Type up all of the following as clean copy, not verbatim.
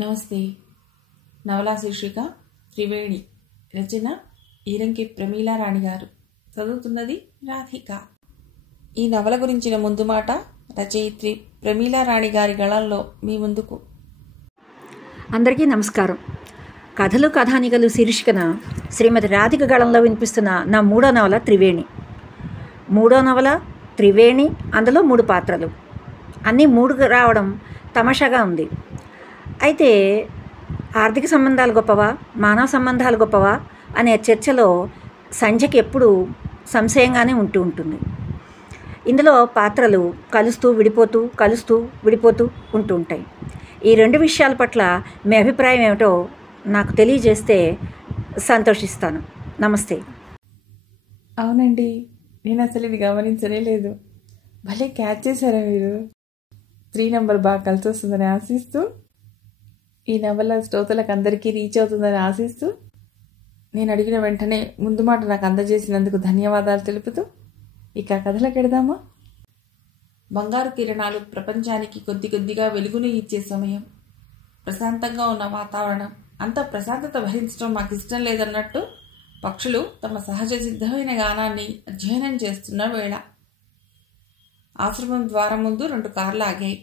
నమస్తే. నవలా శీర్షిక త్రివేణి. రచన ఈరంకి ప్రమీలారాణి గారు. చదువుతున్నది రాధిక. ఈ నవల గురించిన ముందు మాట రచయిత్రి ప్రమీలారాణి గారి గళంలో మీ ముందుకు. అందరికీ నమస్కారం. కథలు కథానికలు శీర్షికన శ్రీమతి రాధిక గళంలో వినిపిస్తున్న నా మూడో నవల త్రివేణి. మూడో నవల త్రివేణి. అందులో 3 పాత్రలు. అన్నీ 3 రావడం తమాషాగా ఉంది. అయితే ఆర్థిక సంబంధాలు గొప్పవా, మానవ సంబంధాలు గొప్పవా అనే చర్చలో సంధ్యకి ఎప్పుడూ సంశయంగానే ఉంటుంది. ఇందులో పాత్రలు కలుస్తూ విడిపోతూ ఉంటూ ఉంటాయి. ఈ 2 విషయాల పట్ల మీ అభిప్రాయం ఏమిటో నాకు తెలియజేస్తే సంతోషిస్తాను. నమస్తే. అవునండి, నేను అసలు ఇది గమనించనే లేదు. భలే క్యాచ్ చేశారా మీరు. 3 నెంబర్ బాగా కలిసి వస్తుందని ఆశిస్తూ, ఈ నవల శ్రోతలకు అందరికీ రీచ్ అవుతుందని ఆశిస్తూ, నేను అడిగిన వెంటనే ముందు మాట నాకు అందజేసినందుకు ధన్యవాదాలు తెలుపుతూ ఇక కథలకు ఎడదామా. బంగారు కిరణాలు ప్రపంచానికి కొద్దిగా వెలుగును ఇచ్చే సమయం. ప్రశాంతంగా ఉన్న వాతావరణం. అంత ప్రశాంతత భరించడం మాకు ఇష్టం లేదన్నట్టు పక్షులు తమ సహజ సిద్ధమైన గానాన్ని అధ్యయనం చేస్తున్న వేళ. ఆశ్రమం ద్వారం ముందు 2 కార్లు ఆగాయి.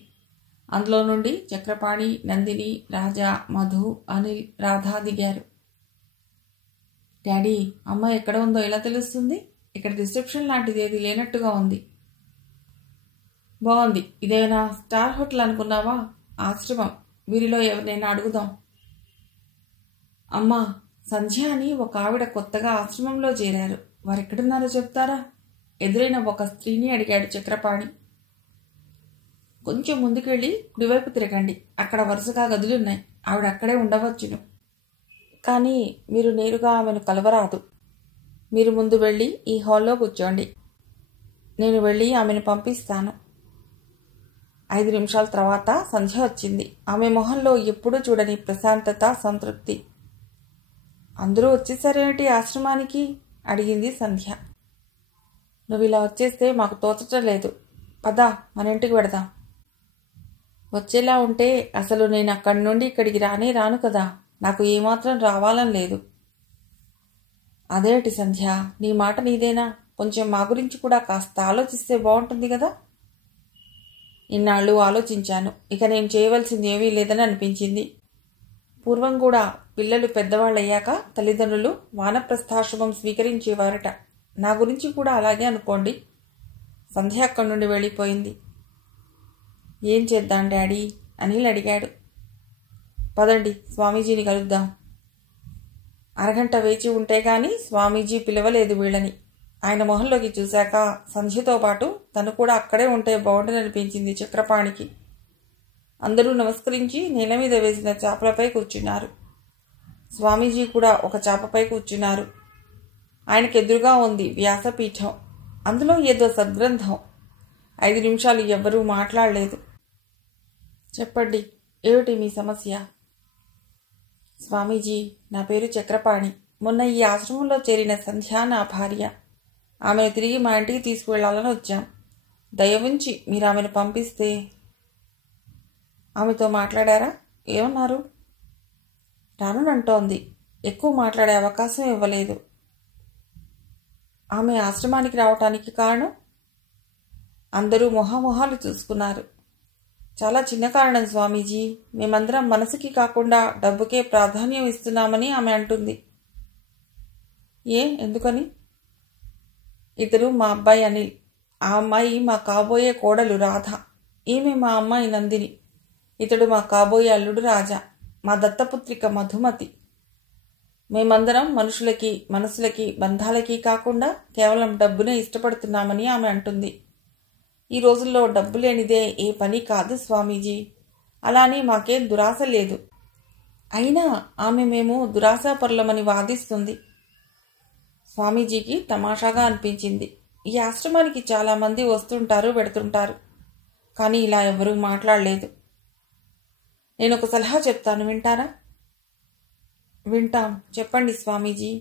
అందులో నుండి చక్రపాణి, నందిని, రాజా, మధు, అనిల్, రాధ దిగారు. డాడీ, అమ్మ ఎక్కడ ఉందో ఎలా తెలుస్తుంది? ఇక్కడ రిసెప్షన్ లాంటిది ఏది లేనట్టుగా ఉంది. బాగుంది. ఇదేనా స్టార్ హోటల్ అనుకున్నావా? ఆశ్రమం. వీరిలో ఎవరినైనా అడుగుదాం. అమ్మా, సంధ్య అని ఒక ఆవిడ కొత్తగా ఆశ్రమంలో చేరారు. వారెక్కడున్నారో చెప్తారా? ఎదురైన ఒక స్త్రీని అడిగాడు చక్రపాణి. కొంచెం ముందుకెళ్ళి కుడివైపు తిరగండి. అక్కడ వరుసగా గదులున్నాయి. ఆవిడ అక్కడే ఉండవచ్చును. కానీ మీరు నేరుగా ఆమెను కలవరాదు. మీరు ముందు వెళ్ళి ఈ హాల్లో కూర్చోండి. నేను వెళ్ళి ఆమెను పంపిస్తాను. 5 నిమిషాల తర్వాత సంధ్య వచ్చింది. ఆమె మొహంలో ఎప్పుడూ చూడని ప్రశాంతత, సంతృప్తి. అందరూ వచ్చేసారేమిటి ఆశ్రమానికి? అడిగింది సంధ్య. నువ్వు ఇలా వచ్చేస్తే మాకు తోచటం లేదు. పదా, మన ఇంటికి వెడదాం. వచ్చేలా ఉంటే అసలు నేను అక్కడి నుండి ఇక్కడికి రాను కదా. నాకు ఏమాత్రం రావాలని లేదు. అదేమిటి సంధ్య, నీ మాట నీదేనా? కొంచెం మా గురించి కూడా కాస్త ఆలోచిస్తే బాగుంటుంది కదా. ఇన్నాళ్ళు ఆలోచించాను. ఇక నేను చేయవలసింది ఏమీ లేదని అనిపించింది. పూర్వం కూడా పిల్లలు పెద్దవాళ్ళయ్యాక తల్లిదండ్రులు వానప్రస్థాశ్రమం స్వీకరించేవారట. నా గురించి కూడా అలాగే అనుకోండి. సంధ్య అక్కడి నుండి వెళ్ళిపోయింది. ఏం చేద్దాం డాడీ? అనిల్ అడిగాడు. పదండి, స్వామీజీని కలుద్దాం. అరగంట వేచి ఉంటే గాని స్వామీజీ పిలవలేదు వీళ్ళని. ఆయన మొహంలోకి చూశాక సంధ్యతో పాటు తను కూడా అక్కడే ఉంటే బాగుంటుందనిపించింది చక్రపాణికి. అందరూ నమస్కరించి నేల మీద వేసిన చాపలపై కూర్చున్నారు. స్వామీజీ కూడా ఒక చాపపై కూర్చున్నారు. ఆయనకు ఎదురుగా ఉంది వ్యాసపీఠం. అందులో ఏదో సద్గ్రంథం. 5 నిమిషాలు ఎవ్వరూ మాట్లాడలేదు. చెప్పండి, ఏమిటి మీ సమస్య? స్వామీజీ, నా పేరు చక్రపాణి. మొన్న ఈ ఆశ్రమంలో చేరిన సంధ్య నా భార్య. ఆమెను తిరిగి మా ఇంటికి తీసుకువెళ్లాలని వచ్చాం. దయ ఉంచి మీరు ఆమెను పంపిస్తే. ఆమెతో మాట్లాడారా? ఏమన్నారు? రానునంటోంది. ఎక్కువ మాట్లాడే అవకాశం ఇవ్వలేదు. ఆమె ఆశ్రమానికి రావటానికి కారణం? అందరూ మొహాలు చూసుకున్నారు. చాలా చిన్న కారణం స్వామీజీ. మేమందరం మనసుకి కాకుండా డబ్బుకే ప్రాధాన్యం ఇస్తున్నామని ఆమె అంటుంది. ఎందుకని? ఇతడు మా అబ్బాయి అనిల్. ఆ అమ్మాయి మా కాబోయే కోడలు రాధ. ఈమె మా అమ్మాయి నందిని. ఇతడు మా కాబోయే అల్లుడు రాజా. మా దత్తపుత్రిక మధుమతి. మేమందరం మనుషులకి, మనసులకి, బంధాలకి కాకుండా కేవలం డబ్బునే ఇష్టపడుతున్నామని ఆమె అంటుంది. ఈ రోజుల్లో డబ్బు లేనిదే ఏ పని కాదు స్వామీజీ. అలానే మాకేం దురాశ లేదు. అయినా ఆమె మేము దురాశాపరులమని వాదిస్తుంది. స్వామీజీకి తమాషాగా అనిపించింది. ఈ ఆశ్రమానికి చాలామంది వస్తుంటారు, వెడుతుంటారు. కానీ ఇలా ఎవరూ మాట్లాడలేదు. నేను ఒక సలహా చెప్తాను, వింటారా? వింటాం, చెప్పండి స్వామీజీ.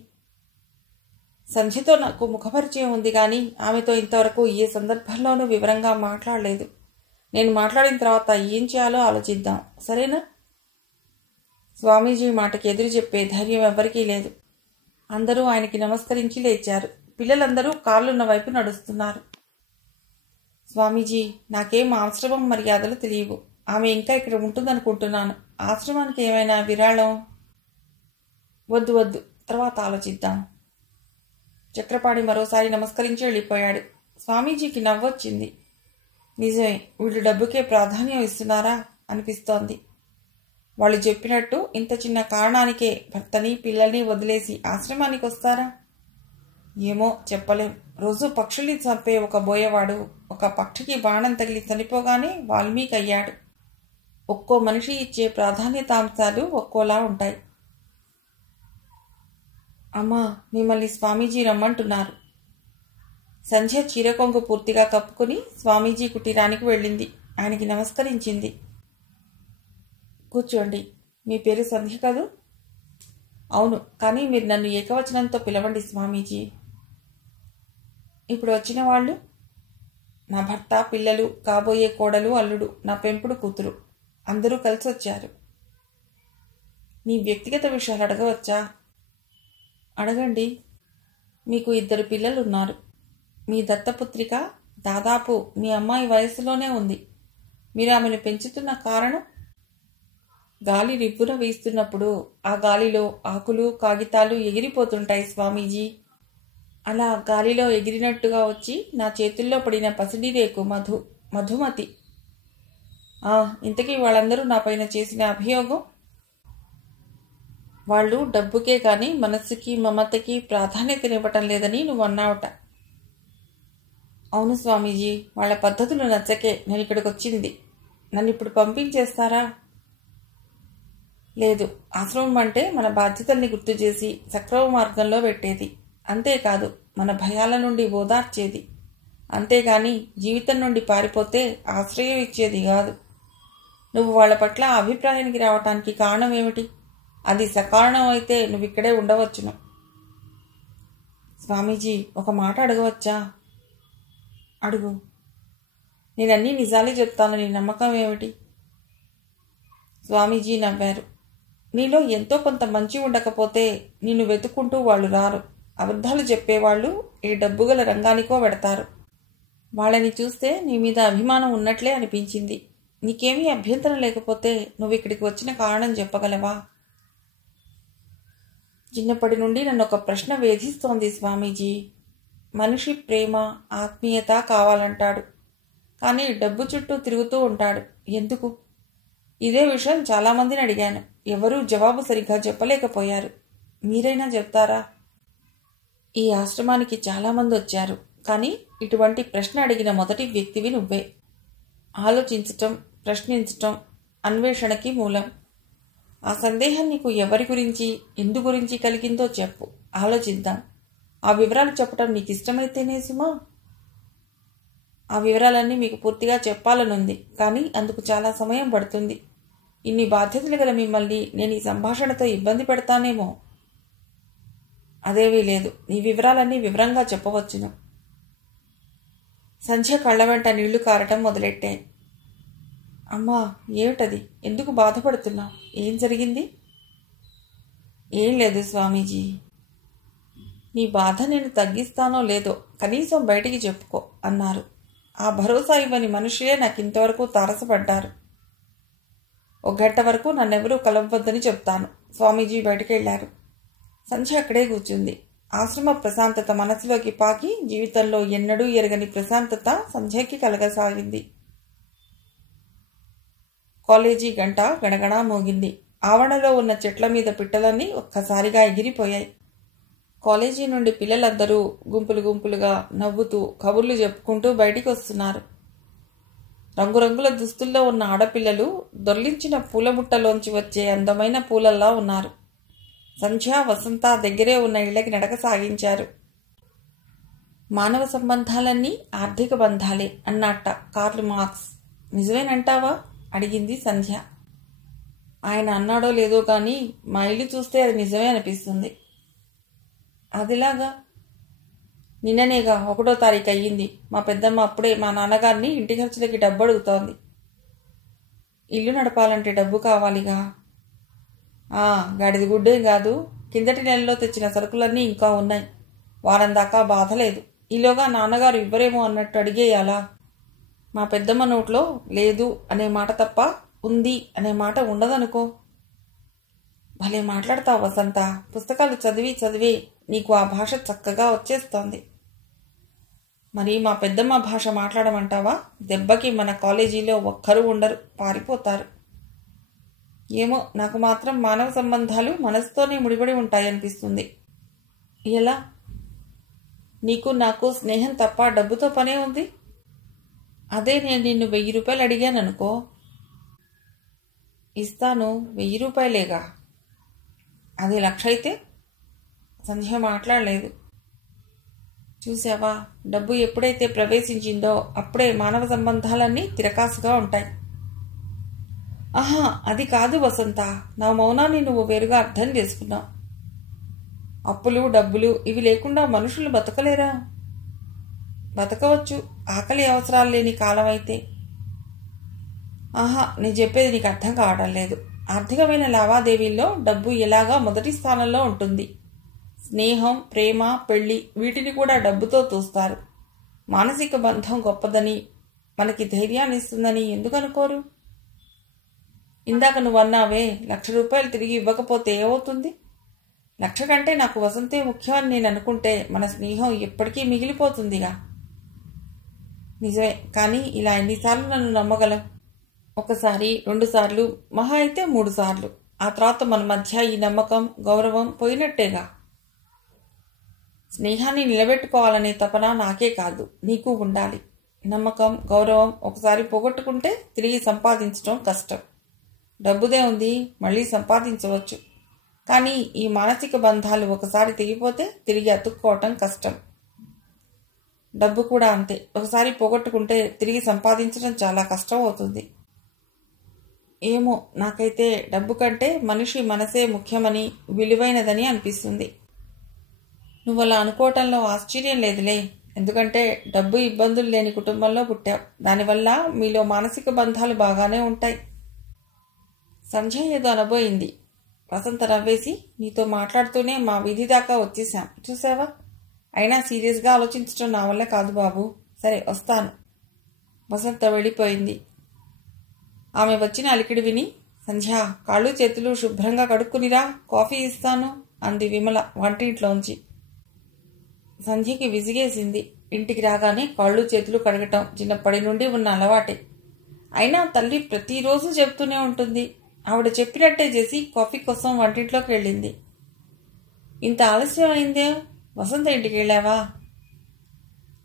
సంధ్యతో నాకు ముఖపరిచయం ఉంది కానీ ఆమెతో ఇంతవరకు ఏ సందర్భంలోనూ వివరంగా మాట్లాడలేదు. నేను మాట్లాడిన తర్వాత ఏం చేయాలో ఆలోచిద్దాం, సరేనా? స్వామీజీ మాటకి ఎదురు చెప్పే ధైర్యం ఎవ్వరికీ లేదు. అందరూ ఆయనకి నమస్కరించి లేచారు. పిల్లలందరూ కాళ్ళున్న వైపు నడుస్తున్నారు. స్వామీజీ, నాకేం ఆశ్రమం మర్యాదలు తెలియవు. ఆమె ఇంకా ఇక్కడ ఉంటుందనుకుంటున్నాను. ఆశ్రమానికి ఏమైనా విరాళం? వద్దు వద్దు, తర్వాత ఆలోచిద్దాం. చక్రపాణి మరోసారి నమస్కరించి వెళ్ళిపోయాడు. స్వామీజీకి నవ్వొచ్చింది. నిజమే, వీళ్ళు డబ్బుకే ప్రాధాన్యం ఇస్తున్నారా అనిపిస్తోంది. వాళ్ళు చెప్పినట్టు ఇంత చిన్న కారణానికే భర్తని పిల్లల్ని వదిలేసి ఆశ్రమానికి వస్తారా? ఏమో చెప్పలేం. రోజు పక్షుల్ని చంపే ఒక బోయవాడు ఒక పక్షికి బాణం తగిలి చనిపోగానే వాల్మీకి అయ్యాడు. ఒక్కో మనిషి ఇచ్చే ప్రాధాన్యతాంశాలు ఒక్కోలా ఉంటాయి. అమ్మా, మిమ్మల్ని స్వామీజీ రమ్మంటున్నారు. సంధ్య చీరకొంగు పూర్తిగా కప్పుకుని స్వామీజీ కుటీరానికి వెళ్ళింది. ఆయనకి నమస్కరించింది. కూర్చోండి. మీ పేరు సంధ్య కదూ? అవును, కానీ మీరు నన్ను ఏకవచనంతో పిలవండి స్వామీజీ. ఇప్పుడు వచ్చిన వాళ్ళు నా భర్త, పిల్లలు, కాబోయే కోడలు, అల్లుడు, నా పెంపుడు కూతురు అందరూ కలిసి వచ్చారు. నీ వ్యక్తిగత విషయాలు అడగవచ్చా? అడగండి. మీకు 2 పిల్లలున్నారు. మీ దత్తపుత్రిక దాదాపు మీ అమ్మాయి వయసులోనే ఉంది. మీరు ఆమెను పెంచుతున్న కారణం? గాలి రివ్వున వీస్తున్నప్పుడు ఆ గాలిలో ఆకులు, కాగితాలు ఎగిరిపోతుంటాయి స్వామీజీ. అలా గాలిలో ఎగిరినట్టుగా వచ్చి నా చేతుల్లో పడిన పసిడి రేకు మధుమతి. ఇంతకీ వాళ్ళందరూ నా పైన చేసిన అభియోగం? వాళ్ళు డబ్బుకే కానీ మనస్సుకి, మమతకి ప్రాధాన్యతనివ్వటం లేదని నువ్వు అన్నావట. అవును స్వామీజీ, వాళ్ళ పద్ధతులు నచ్చకే నేను ఇక్కడికి వచ్చింది. నన్ను ఇప్పుడు పంపించేస్తారా? లేదు, ఆశ్రమం అంటే మన బాధ్యతల్ని గుర్తు చేసి సక్రమ మార్గంలో పెట్టేది. అంతేకాదు, మన భయాల నుండి ఓదార్చేది. అంతేగాని జీవితం నుండి పారిపోతే ఆశ్రయం ఇచ్చేది కాదు. నువ్వు వాళ్ళ పట్ల అభిప్రాయానికి రావటానికి కారణం ఏమిటి? అది సకారణం అయితే నువ్వు ఇక్కడే ఉండవచ్చును. స్వామీజీ, ఒక మాట అడగవచ్చా? అడుగు. నేనన్నీ నిజాలే చెప్తానని నమ్మకం ఏమిటి? స్వామీజీ నవ్వారు. నీలో ఎంతో కొంత మంచి ఉండకపోతే నిన్ను వెతుక్కుంటూ వాళ్ళు రారు. అబద్ధాలు చెప్పేవాళ్ళు ఏ డబ్బుగల రంగానికో పెడతారు. వాళ్ళని చూస్తే నీ మీద అభిమానం ఉన్నట్లే అనిపించింది. నీకేమీ అభ్యంతరం లేకపోతే నువ్వు ఇక్కడికి వచ్చిన కారణం చెప్పగలవా? చిన్నప్పటి నుండి నన్ను ఒక ప్రశ్న వేధిస్తోంది స్వామీజీ. మనిషి ప్రేమ, ఆత్మీయత కావాలంటాడు, కానీ డబ్బు చుట్టూ తిరుగుతూ ఉంటాడు. ఎందుకు? ఇదే విషయం చాలామందిని అడిగాను. ఎవరూ జవాబు సరిగ్గా చెప్పలేకపోయారు. మీరైనా చెప్తారా? ఈ ఆశ్రమానికి చాలామంది వచ్చారు, కానీ ఇటువంటి ప్రశ్న అడిగిన మొదటి వ్యక్తివి నువ్వే. ఆలోచించటం, ప్రశ్నించటం అన్వేషణకి మూలం. ఆ సందేహం నీకు ఎవరి గురించి, ఎందు గురించి కలిగిందో చెప్పు, ఆలోచిద్దాం. ఆ వివరాలు చెప్పటం నీకు ఇష్టమైతేనే సుమా. ఆ వివరాలన్నీ మీకు పూర్తిగా చెప్పాలనుంది, కానీ అందుకు చాలా సమయం పడుతుంది. ఇన్ని బాధ్యతలు గల మిమ్మల్ని నేను ఈ సంభాషణతో ఇబ్బంది పెడతానేమో. అదేమీ లేదు, నీ వివరాలన్నీ వివరంగా చెప్పవచ్చును. సంధ్య కళ్ళ వెంట నీళ్లు కారటం మొదలెట్టాయి. అమ్మా, ఏమిటది? ఎందుకు బాధపడుతున్నావు? ఏం జరిగింది? ఏం లేదు స్వామీజీ. నీ బాధ నేను తగ్గిస్తానో లేదో కనీసం బయటికి చెప్పుకో అన్నారు. ఆ భరోసా ఇవ్వని మనుషులే నాకు ఇంతవరకు తారసపడ్డారు. 1 గంట వరకు నన్నెవరూ కలవద్దని చెప్తాను. స్వామీజీ బయటికి వెళ్లారు. సంధ్య అక్కడే కూర్చుంది. ఆశ్రమ ప్రశాంతత మనసులోకి పాకి జీవితంలో ఎన్నడూ ఎరగని ప్రశాంతత సంధ్యకి కలగసాగింది. కాలేజీ గంట గడగడా మోగింది. ఆవరణలో ఉన్న చెట్ల మీద పిట్టలన్నీ ఒక్కసారిగా ఎగిరిపోయాయి. కాలేజీ నుండి పిల్లలందరూ గుంపులు గుంపులుగా నవ్వుతూ కబుర్లు చెప్పుకుంటూ బయటికి వస్తున్నారు. రంగురంగుల దుస్తుల్లో ఉన్న ఆడపిల్లలు దొర్లించిన పూలబుట్టలోంచి వచ్చే అందమైన పూలల్లా ఉన్నారు. సంధ్య, వసంత దగ్గరే ఉన్న ఇళ్లకి నడక సాగించారు. మానవ సంబంధాలన్నీ ఆర్థిక బంధాలే అన్నట్ట కార్ల్ మార్క్స్. నిజమేనంటావా అడిగింది సంధ్య. ఆయన అన్నాడో లేదో కానీ మా ఇల్లు చూస్తే అది నిజమే అనిపిస్తుంది. అదిలాగా? నిన్ననేగా 1వ తారీఖు అయ్యింది. మా పెద్దమ్మ అప్పుడే మా నాన్నగారిని ఇంటి ఖర్చులకి డబ్బు అడుగుతోంది. ఇల్లు నడపాలంటే డబ్బు కావాలిగా. గాడిది గుడ్డేం కాదు, కిందటి నెలలో తెచ్చిన సరుకులన్నీ ఇంకా ఉన్నాయి. వారం దాకా బాధ లేదు. ఈలోగా నాన్నగారు ఇవ్వరేమో అన్నట్టు అడిగేయాలా? మా పెద్దమ్మ నోట్లో లేదు అనే మాట తప్ప ఉంది అనే మాట ఉండదనుకో. భలే మాట్లాడతావు వసంత. పుస్తకాలు చదివి చదివి నీకు ఆ భాష చక్కగా వచ్చేస్తోంది. మరి మా పెద్దమ్మ భాష మాట్లాడమంటావా? దెబ్బకి మన కాలేజీలో ఒక్కరూ ఉండరు, పారిపోతారు. ఏమో, నాకు మాత్రం మానవ సంబంధాలు మనసుతోనే ముడిపడి ఉంటాయనిపిస్తుంది. ఎలా? నీకు నాకు స్నేహం తప్ప డబ్బుతో పనే ఉంది. అదే నేను నిన్ను 1000 రూపాయలు అడిగాననుకో. ఇస్తాను, 1000 రూపాయలేగా. అది 1,00,000 అయితే? సంధ్య మాట్లాడలేదు. చూసావా, డబ్బు ఎప్పుడైతే ప్రవేశించిందో అప్పుడే మానవ సంబంధాలన్నీ తిరకాసుగా ఉంటాయి. ఆహా, అది కాదు వసంత. నా మౌనాన్ని నువ్వు వేరుగా అర్థం చేసుకున్నావు. అప్పులు డబ్బులు ఇవి లేకుండా మనుషులు బతకలేరా? బతకవచ్చు, ఆకలి అవసరాలు లేని కాలం అయితే. ఆహా, నేను చెప్పేది నీకు అర్థం కావడం లేదు. ఆర్థికమైన లావాదేవీల్లో డబ్బు ఎలాగా మొదటి స్థానంలో ఉంటుంది. స్నేహం, ప్రేమ, పెళ్లి వీటిని కూడా డబ్బుతో చూస్తారు. మానసిక బంధం గొప్పదని, మనకి ధైర్యాన్ని ఇస్తుందని ఎందుకు అనుకోరు? ఇందాక నువ్వు అన్నావే, 1,00,000 రూపాయలు తిరిగి ఇవ్వకపోతే ఏమవుతుంది? 1,00,000 కంటే నాకు వసంతే ముఖ్యమని నేను అనుకుంటే మన స్నేహం ఎప్పటికీ మిగిలిపోతుందిగా. నిజమే, కానీ ఇలా ఎన్నిసార్లు నన్ను నమ్మగలం? 1 సారి, 2 సార్లు, మహా అయితే 3 సార్లు. ఆ తర్వాత మన మధ్య ఈ నమ్మకం, గౌరవం పోయినట్టేగా. స్నేహాన్ని నిలబెట్టుకోవాలనే తపన నాకే కాదు, నీకు ఉండాలి. నమ్మకం, గౌరవం ఒకసారి పోగొట్టుకుంటే తిరిగి సంపాదించడం కష్టం. డబ్బుదే ఉంది, మళ్ళీ సంపాదించవచ్చు. కానీ ఈ మానసిక బంధాలు ఒకసారి తెగిపోతే తిరిగి అతుక్కోవటం కష్టం. డబ్బు కూడా అంతే. ఒకసారి పోగొట్టుకుంటే తిరిగి సంపాదించడం చాలా కష్టం అవుతుంది. ఏమో, నాకైతే డబ్బు కంటే మనిషి మనసే ముఖ్యమని, విలువైనదని అనిపిస్తుంది. నువ్వు అలా అనుకోవటంలో ఆశ్చర్యం లేదులే. ఎందుకంటే డబ్బు ఇబ్బందులు లేని కుటుంబంలో పుట్టావు. దానివల్ల మీలో మానసిక బంధాలు బాగానే ఉంటాయి. సంధ్య ఏదో అనబోయింది. వసంత నవ్వేసి, నీతో మాట్లాడుతూనే మా వీధి దాకా వచ్చేసాం, చూసావా? అయినా సీరియస్గా ఆలోచించడం నా వల్ల కాదు బాబు. సరే, వస్తాను. వసంత వెళ్ళిపోయింది. ఆమె వచ్చిన అలికిడి విని, సంధ్య, కాళ్ళు చేతులు శుభ్రంగా కడుక్కునిరా, కాఫీ ఇస్తాను అంది విమల వంటింట్లోంచి. సంధ్యకి విసిగేసింది. ఇంటికి రాగానే కాళ్ళు చేతులు కడగటం చిన్నప్పటి నుండి ఉన్న అలవాటే. అయినా తల్లి ప్రతిరోజు చెప్తూనే ఉంటుంది. ఆవిడ చెప్పినట్టే చేసి కాఫీ కోసం వంటింట్లోకి వెళ్ళింది. ఇంత ఆలస్యం అయిందే, వసంత ఇంటికి వెళ్ళావా?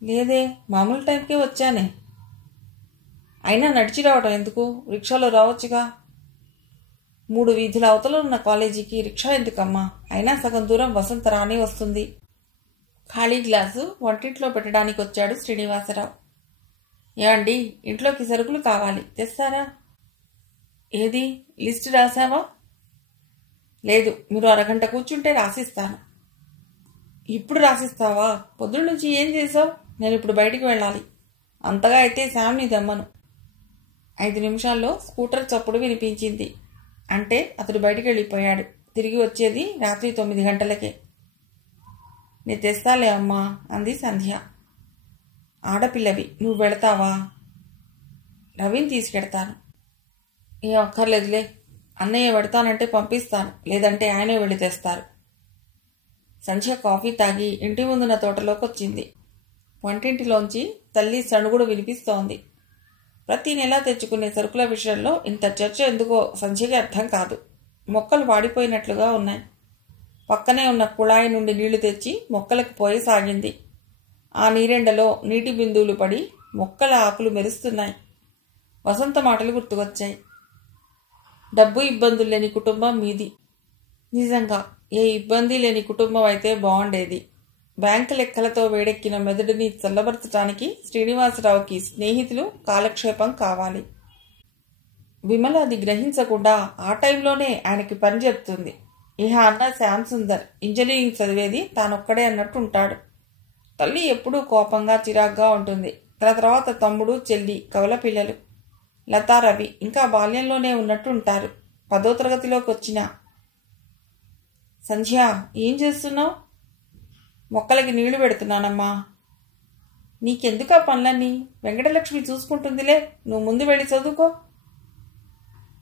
లేదే, మామూలు టైంకే వచ్చానే. అయినా నడిచి రావడం ఎందుకు? రిక్షాలో రావచ్చుగా. 3 వీధుల అవతల ఉన్న కాలేజీకి రిక్షా ఎందుకమ్మా? అయినా సగం దూరం వసంత రానే వస్తుంది. ఖాళీ గ్లాసు వంటింట్లో పెట్టడానికి వచ్చాడు శ్రీనివాసరావు. ఏమండి, ఇంట్లోకి సరుకులు కావాలి, తెస్తారా? ఏది, లిస్టు రాసావా? లేదు, మీరు అరగంట కూర్చుంటే రాసిస్తాను. ఇప్పుడు రాసిస్తావా? పొద్దున్న నుంచి ఏం చేసావు? నేను ఇప్పుడు బయటికి వెళ్ళాలి. అంతగా అయితే శామ్ని దమ్మను. 5 నిమిషాల్లో స్కూటర్ చప్పుడు వినిపించింది. అంటే అతడు బయటికి వెళ్ళిపోయాడు. తిరిగి వచ్చేది రాత్రి 9 గంటలకే. నీ తెస్తాలే అమ్మా అంది సంధ్య. ఆడపిల్లవి, నువ్వు వెళతావా? రవిని తీసుకెడతాను. ఏం అక్కర్లేదులే, అన్నయ్య పెడతానంటే పంపిస్తాను, లేదంటే ఆయనే వెళ్ళి తెస్తారు. సంధ్య కాఫీ తాగి ఇంటి ముందున్న తోటలోకి వచ్చింది. వంటింటిలోంచి తల్లి సణుగుడు వినిపిస్తోంది. ప్రతి నెలా తెచ్చుకునే సరుకుల విషయంలో ఇంత చర్చ ఎందుకో సంధ్యకి అర్థం కాదు. మొక్కలు వాడిపోయినట్లుగా ఉన్నాయి. పక్కనే ఉన్న కుళాయి నుండి నీళ్లు తెచ్చి మొక్కలకు పోయసాగింది. ఆ నీరెండలో నీటి బిందువులు పడి మొక్కల ఆకులు మెరుస్తున్నాయి. వసంత మాటలు గుర్తుకొచ్చాయి. డబ్బు ఇబ్బందులు లేని కుటుంబం మీది. నిజంగా ఏ ఇబ్బంది లేని కుటుంబం అయితే బాగుండేది. బ్యాంకు లెక్కలతో వేడెక్కిన మెదడుని చల్లబరచడానికి శ్రీనివాసరావుకి స్నేహితులు, కాలక్షేపం కావాలి. విమల అది గ్రహించకుండా ఆ టైంలోనే ఆయనకి పని చెప్తుంది. ఇహ అన్న శ్యామ్ సుందర్ ఇంజనీరింగ్ చదివేది తానొక్కడే అన్నట్టు ఉంటాడు. తల్లి ఎప్పుడూ కోపంగా, చిరాగ్గా ఉంటుంది. తన తర్వాత తమ్ముడు, చెల్లి, కవల పిల్లలు లతా, రవి ఇంకా బాల్యంలోనే ఉన్నట్టు ఉంటారు. 10వ తరగతిలోకి వచ్చినా సంధ్య, ఏం చేస్తున్నావు? మొక్కలకి నీళ్లు పెడుతున్నానమ్మా. నీకెందుకు ఆ పనులన్నీ? వెంకటలక్ష్మి చూసుకుంటుందిలే, నువ్వు ముందు వెళ్ళి చదువుకో.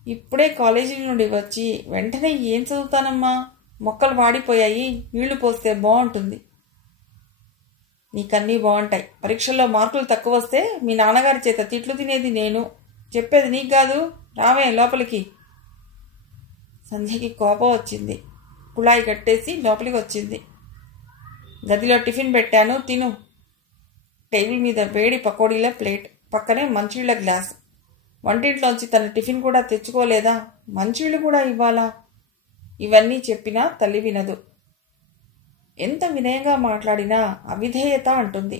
ఇప్పుడే కాలేజీ నుండి వచ్చి వెంటనే ఏం చదువుతానమ్మా? మొక్కలు వాడిపోయాయి, నీళ్లు పోస్తే బాగుంటుంది. నీకన్నీ బాగుంటాయి. పరీక్షల్లో మార్కులు తక్కువ వస్తే మీ నాన్నగారి చేత తిట్లు తినేది నేను, చెప్పేది నీకు కాదు. రావే లోపలికి. సంధ్యకి కోపం వచ్చింది. కుళాయి కట్టేసి లోపలికి వచ్చింది. గదిలో టిఫిన్ పెట్టాను, తిను. టేబుల్ మీద వేడి పకోడీల ప్లేట్, పక్కనే మంచినీళ్ళ గ్లాస్. వంటింట్లోంచి తన టిఫిన్ కూడా తెచ్చుకోలేదా? మంచినీళ్ళు కూడా ఇవ్వాలా? ఇవన్నీ చెప్పినా తల్లి వినదు. ఎంత వినయంగా మాట్లాడినా అవిధేయత అంటుంది.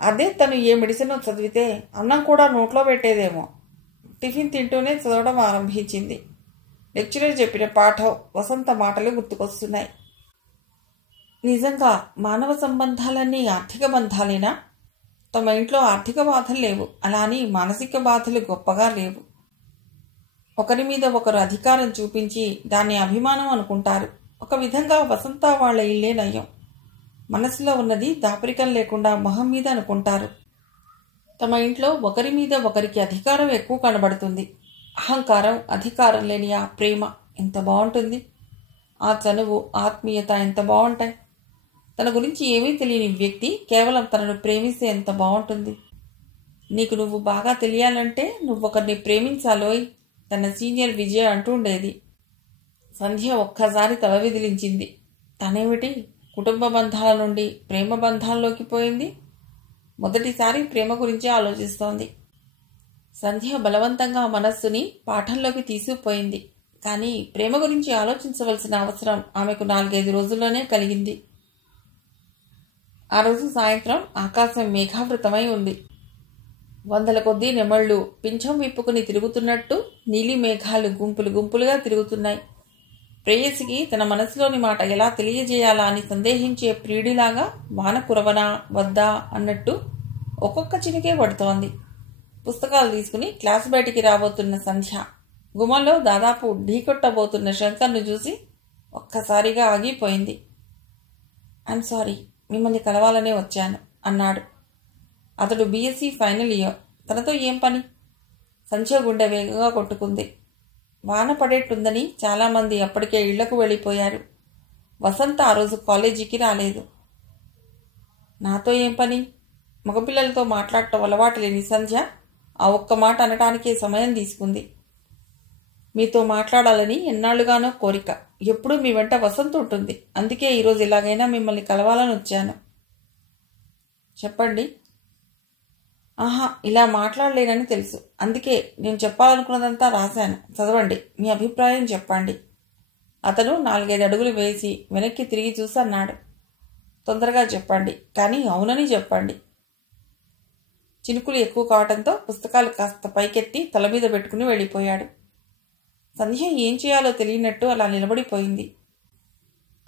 అదే తను ఏ మెడిసిన్ చదివితే అన్నం కూడా నోట్లో పెట్టేదేమో. టిఫిన్ తింటూనే చదవడం ఆరంభించింది. లెక్చరర్ చెప్పిన పాఠం, వసంత మాటలు గుర్తుకొస్తున్నాయి. నిజంగా మానవ సంబంధాలన్నీ ఆర్థిక బంధాలేనా? తమ ఇంట్లో ఆర్థిక బాధలు లేవు, అలా అని మానసిక బాధలు గొప్పగా లేవు. ఒకరి మీద ఒకరు అధికారం చూపించి దాన్ని అభిమానం అనుకుంటారు. ఒక విధంగా వసంత వాళ్ల ఇల్లే నయం. మనసులో ఉన్నది దాపరికం లేకుండా మొహం మీద అనుకుంటారు. తమ ఇంట్లో ఒకరి మీద ఒకరికి అధికారం ఎక్కువ కనబడుతుంది. అహంకారం, అధికారం లేని ఆ ప్రేమ ఎంత బాగుంటుంది. ఆ చనువు, ఆత్మీయత ఎంత బాగుంటాయి. తన గురించి ఏమీ తెలియని వ్యక్తి కేవలం తనను ప్రేమిస్తే ఎంత బాగుంటుంది. నీకు నువ్వు బాగా తెలియాలంటే నువ్వొకరిని ప్రేమించాలోయ్, తన సీనియర్ విజయ అంటూ ఉండేది. సంధ్య ఒక్కసారి తల విదిలించింది. తనేమిటి కుటుంబ బంధాల నుండి ప్రేమ బంధాల్లోకి పోయింది? మొదటిసారి ప్రేమ గురించి ఆలోచిస్తోంది. సంధ్య బలవంతంగా మనస్సుని పాఠంలోకి తీసుకుపోయింది. కానీ ప్రేమ గురించి ఆలోచించవలసిన అవసరం ఆమెకు 4-5 రోజుల్లోనే కలిగింది. ఆ రోజు సాయంత్రం ఆకాశం మేఘావృతమై ఉంది. 100 కొద్దీ నెమళ్లు పింఛం విప్పుకుని తిరుగుతున్నట్టు నీలి మేఘాలు గుంపులు గుంపులుగా తిరుగుతున్నాయి. ప్రేయసికి తన మనసులోని మాట ఎలా తెలియజేయాలా అని సందేహించే ప్రియుడిలాగా వాన కురవనా వద్దా అన్నట్టు ఒక్కొక్క చినికే పడుతోంది. పుస్తకాలు తీసుకుని క్లాస్ బయటికి రాబోతున్న సంధ్య గుమ్మలో దాదాపు ఢీకొట్టబోతున్న శంకర్ను చూసి ఒక్కసారిగా ఆగిపోయింది. ఐఎమ్ సారీ, మిమ్మల్ని కలవాలనే వచ్చాను అన్నాడు. అతడు బీఎస్సీ ఫైనల్ ఇయర్. తనతో ఏం పని? సంధ్య గుండె వేగంగా కొట్టుకుంది. వాన పడేట్టుందని చాలామంది అప్పటికే ఇళ్లకు వెళ్ళిపోయారు. వసంత ఆ రోజు కాలేజీకి రాలేదు. నాతో ఏం పని? మగపిల్లలతో మాట్లాడటం అలవాటు లేని సంధ్య ఆ ఒక్క మాట అనటానికే సమయం తీసుకుంది. మీతో మాట్లాడాలని ఎన్నాళ్లుగానో కోరిక. ఎప్పుడూ మీ వెంట వసంత ఉంటుంది. అందుకే ఈరోజు ఎలాగైనా మిమ్మల్ని కలవాలని వచ్చాను. చెప్పండి. ఆహా, ఇలా మాట్లాడలేనని తెలుసు. అందుకే నేను చెప్పాలనుకున్నదంతా రాశాను. చదవండి, మీ అభిప్రాయం చెప్పండి. అతను 4-5 అడుగులు వేసి వెనక్కి తిరిగి చూసి అన్నాడు. తొందరగా చెప్పండి, కానీ అవునని చెప్పండి. చినుకులు ఎక్కువ కావటంతో పుస్తకాలు కాస్త పైకెత్తి తల మీద పెట్టుకుని వెళ్ళిపోయాడు. సంధ్య ఏం చేయాలో తెలియనట్టు అలా నిలబడిపోయింది.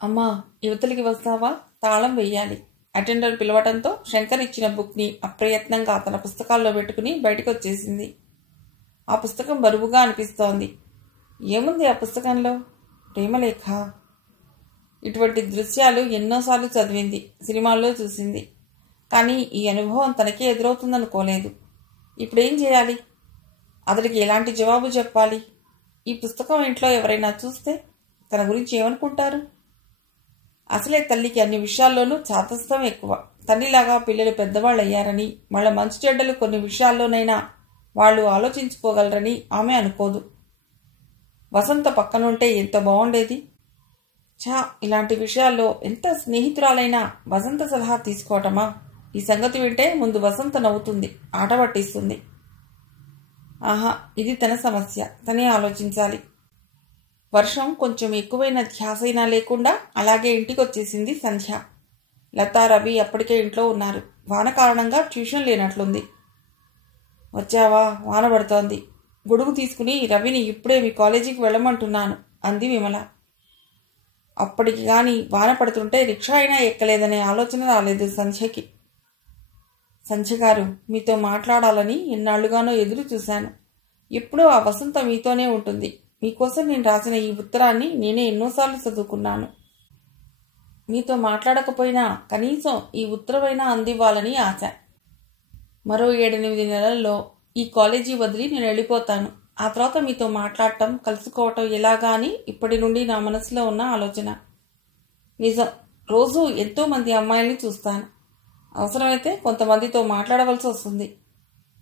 అమ్మా, యువతలికి వస్తావా? తాళం వెయ్యాలి. అటెండర్ పిలవటంతో శంకర్ ఇచ్చిన బుక్ని అప్రయత్నంగా తన పుస్తకాల్లో పెట్టుకుని బయటకు వచ్చేసింది. ఆ పుస్తకం బరువుగా అనిపిస్తోంది. ఏముంది ఆ పుస్తకంలో? ప్రేమలేఖ. ఇటువంటి దృశ్యాలు ఎన్నోసార్లు చదివింది, సినిమాల్లో చూసింది. కానీ ఈ అనుభవం తనకే ఎదురవుతుందనుకోలేదు. ఇప్పుడేం చేయాలి? అతడికి ఎలాంటి జవాబు చెప్పాలి? ఈ పుస్తకం ఇంట్లో ఎవరైనా చూస్తే తన గురించి ఏమనుకుంటారు? అసలే తల్లికి అన్ని విషయాల్లోనూ చాతస్థం ఎక్కువ. తల్లిలాగా పిల్లలు పెద్దవాళ్ళు అయ్యారని, వాళ్ళ మంచి చెడ్డలు కొన్ని విషయాల్లోనైనా వాళ్ళు ఆలోచించుకోగలరని ఆమె అనుకోదు. వసంత పక్కనుంటే ఎంత బాగుండేది. ఇలాంటి విషయాల్లో ఎంత స్నేహితురాలైనా వసంత సలహా తీసుకోవటమా? ఈ సంగతి వింటే ముందు వసంత నవ్వుతుంది, ఆట పట్టిస్తుంది. ఆహా, ఇది తన సమస్య, తనే ఆలోచించాలి. వర్షం కొంచెం ఎక్కువైన ధ్యాసైనా లేకుండా అలాగే ఇంటికి వచ్చేసింది సంధ్య. లతా, రవి అప్పటికే ఇంట్లో ఉన్నారు. వాన కారణంగా ట్యూషన్ లేనట్లుంది. వచ్చావా? వాన పడుతోంది. గొడుగు తీసుకుని రవిని ఇప్పుడే మీ కాలేజీకి వెళ్ళమంటున్నాను అంది విమల. అప్పటికి గాని వాన పడుతుంటే రిక్షా అయినా ఎక్కలేదనే ఆలోచన రాలేదు సంధ్యకి. సంధ్య గారు, మీతో మాట్లాడాలని ఎన్నాళ్లుగానో ఎదురు చూశాను. ఎప్పుడూ ఆ వసంత మీతోనే ఉంటుంది. మీకోసం నేను రాసిన ఈ ఉత్తరాన్ని నేనే ఎన్నోసార్లు చదువుకున్నాను. మీతో మాట్లాడకపోయినా కనీసం ఈ ఉత్తరమైనా అందివ్వాలని ఆశ. మరో 7-8 నెలల్లో ఈ కాలేజీ వదిలి నేను వెళ్ళిపోతాను. ఆ తర్వాత మీతో మాట్లాడటం, కలుసుకోవటం ఎలాగా అని ఇప్పటి నుండి నా మనసులో ఉన్న ఆలోచన. నిజం, రోజు ఎంతోమంది అమ్మాయిల్ని చూస్తాను. అవసరమైతే కొంతమందితో మాట్లాడవలసి వస్తుంది.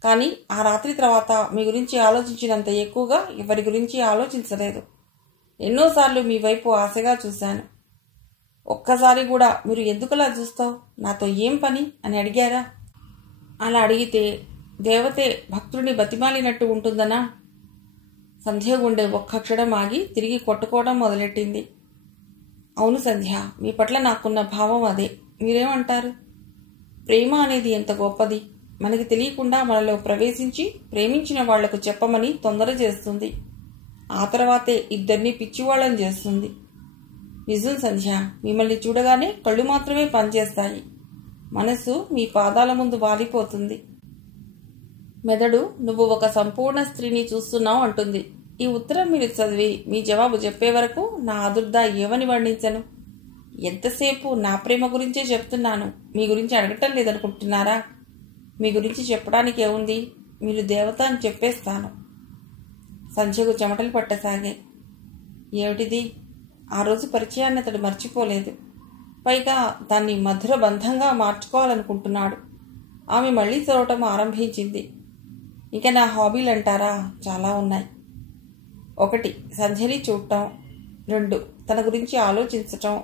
కానీ ఆ రాత్రి తర్వాత మీ గురించి ఆలోచించినంత ఎక్కువగా ఎవరి గురించి ఆలోచించలేదు. ఎన్నోసార్లు మీ వైపు ఆశగా చూశాను. ఒక్కసారి కూడా మీరు ఎందుకలా చూస్తావు, నాతో ఏం పని అని అడిగారా? అలా అడిగితే దేవతే భక్తుడిని బతిమాలినట్టు ఉంటుందనా? సంధ్య గుండె ఒక్క క్షణం ఆగి తిరిగి కొట్టుకోవడం మొదలెట్టింది. అవును సంధ్య, మీ పట్ల నాకున్న భావం అదే. మీరేమంటారు? ప్రేమ అనేది ఎంత గొప్పది. మనకి తెలియకుండా మనలో ప్రవేశించి ప్రేమించిన వాళ్లకు చెప్పమని తొందర చేస్తుంది. ఆ తర్వాతే ఇద్దరిని పిచ్చివాళ్ళని చేస్తుంది. నిజం సంధ్య, మిమ్మల్ని చూడగానే కళ్ళు మాత్రమే పనిచేస్తాయి. మనసు మీ పాదాల ముందు వాలిపోతుంది. మెదడు నువ్వు ఒక సంపూర్ణ స్త్రీని చూస్తున్నావు అంటుంది. ఈ ఉత్తరం మీరు చదివి మీ జవాబు చెప్పే వరకు నా ఆదుర్ద ఏమని వర్ణించను. ఎంతసేపు నా ప్రేమ గురించే చెప్తున్నాను, మీ గురించి అడగటం లేదనుకుంటున్నారా? మీ గురించి చెప్పడానికి ఏముంది, మీరు దేవత అని చెప్పేస్తాను. సంధ్యకు చెమటలు పట్టసాగే. ఏమిటిది? ఆ రోజు పరిచయాన్ని అతడు మర్చిపోలేదు. పైగా దాన్ని మధుర బంధంగా మార్చుకోవాలనుకుంటున్నాడు. ఆమె మళ్లీ చదవటం ఆరంభించింది. ఇక నా హాబీలంటారా, చాలా ఉన్నాయి. 1 సంధ్యని చూడటం, 2 తన గురించి ఆలోచించటం,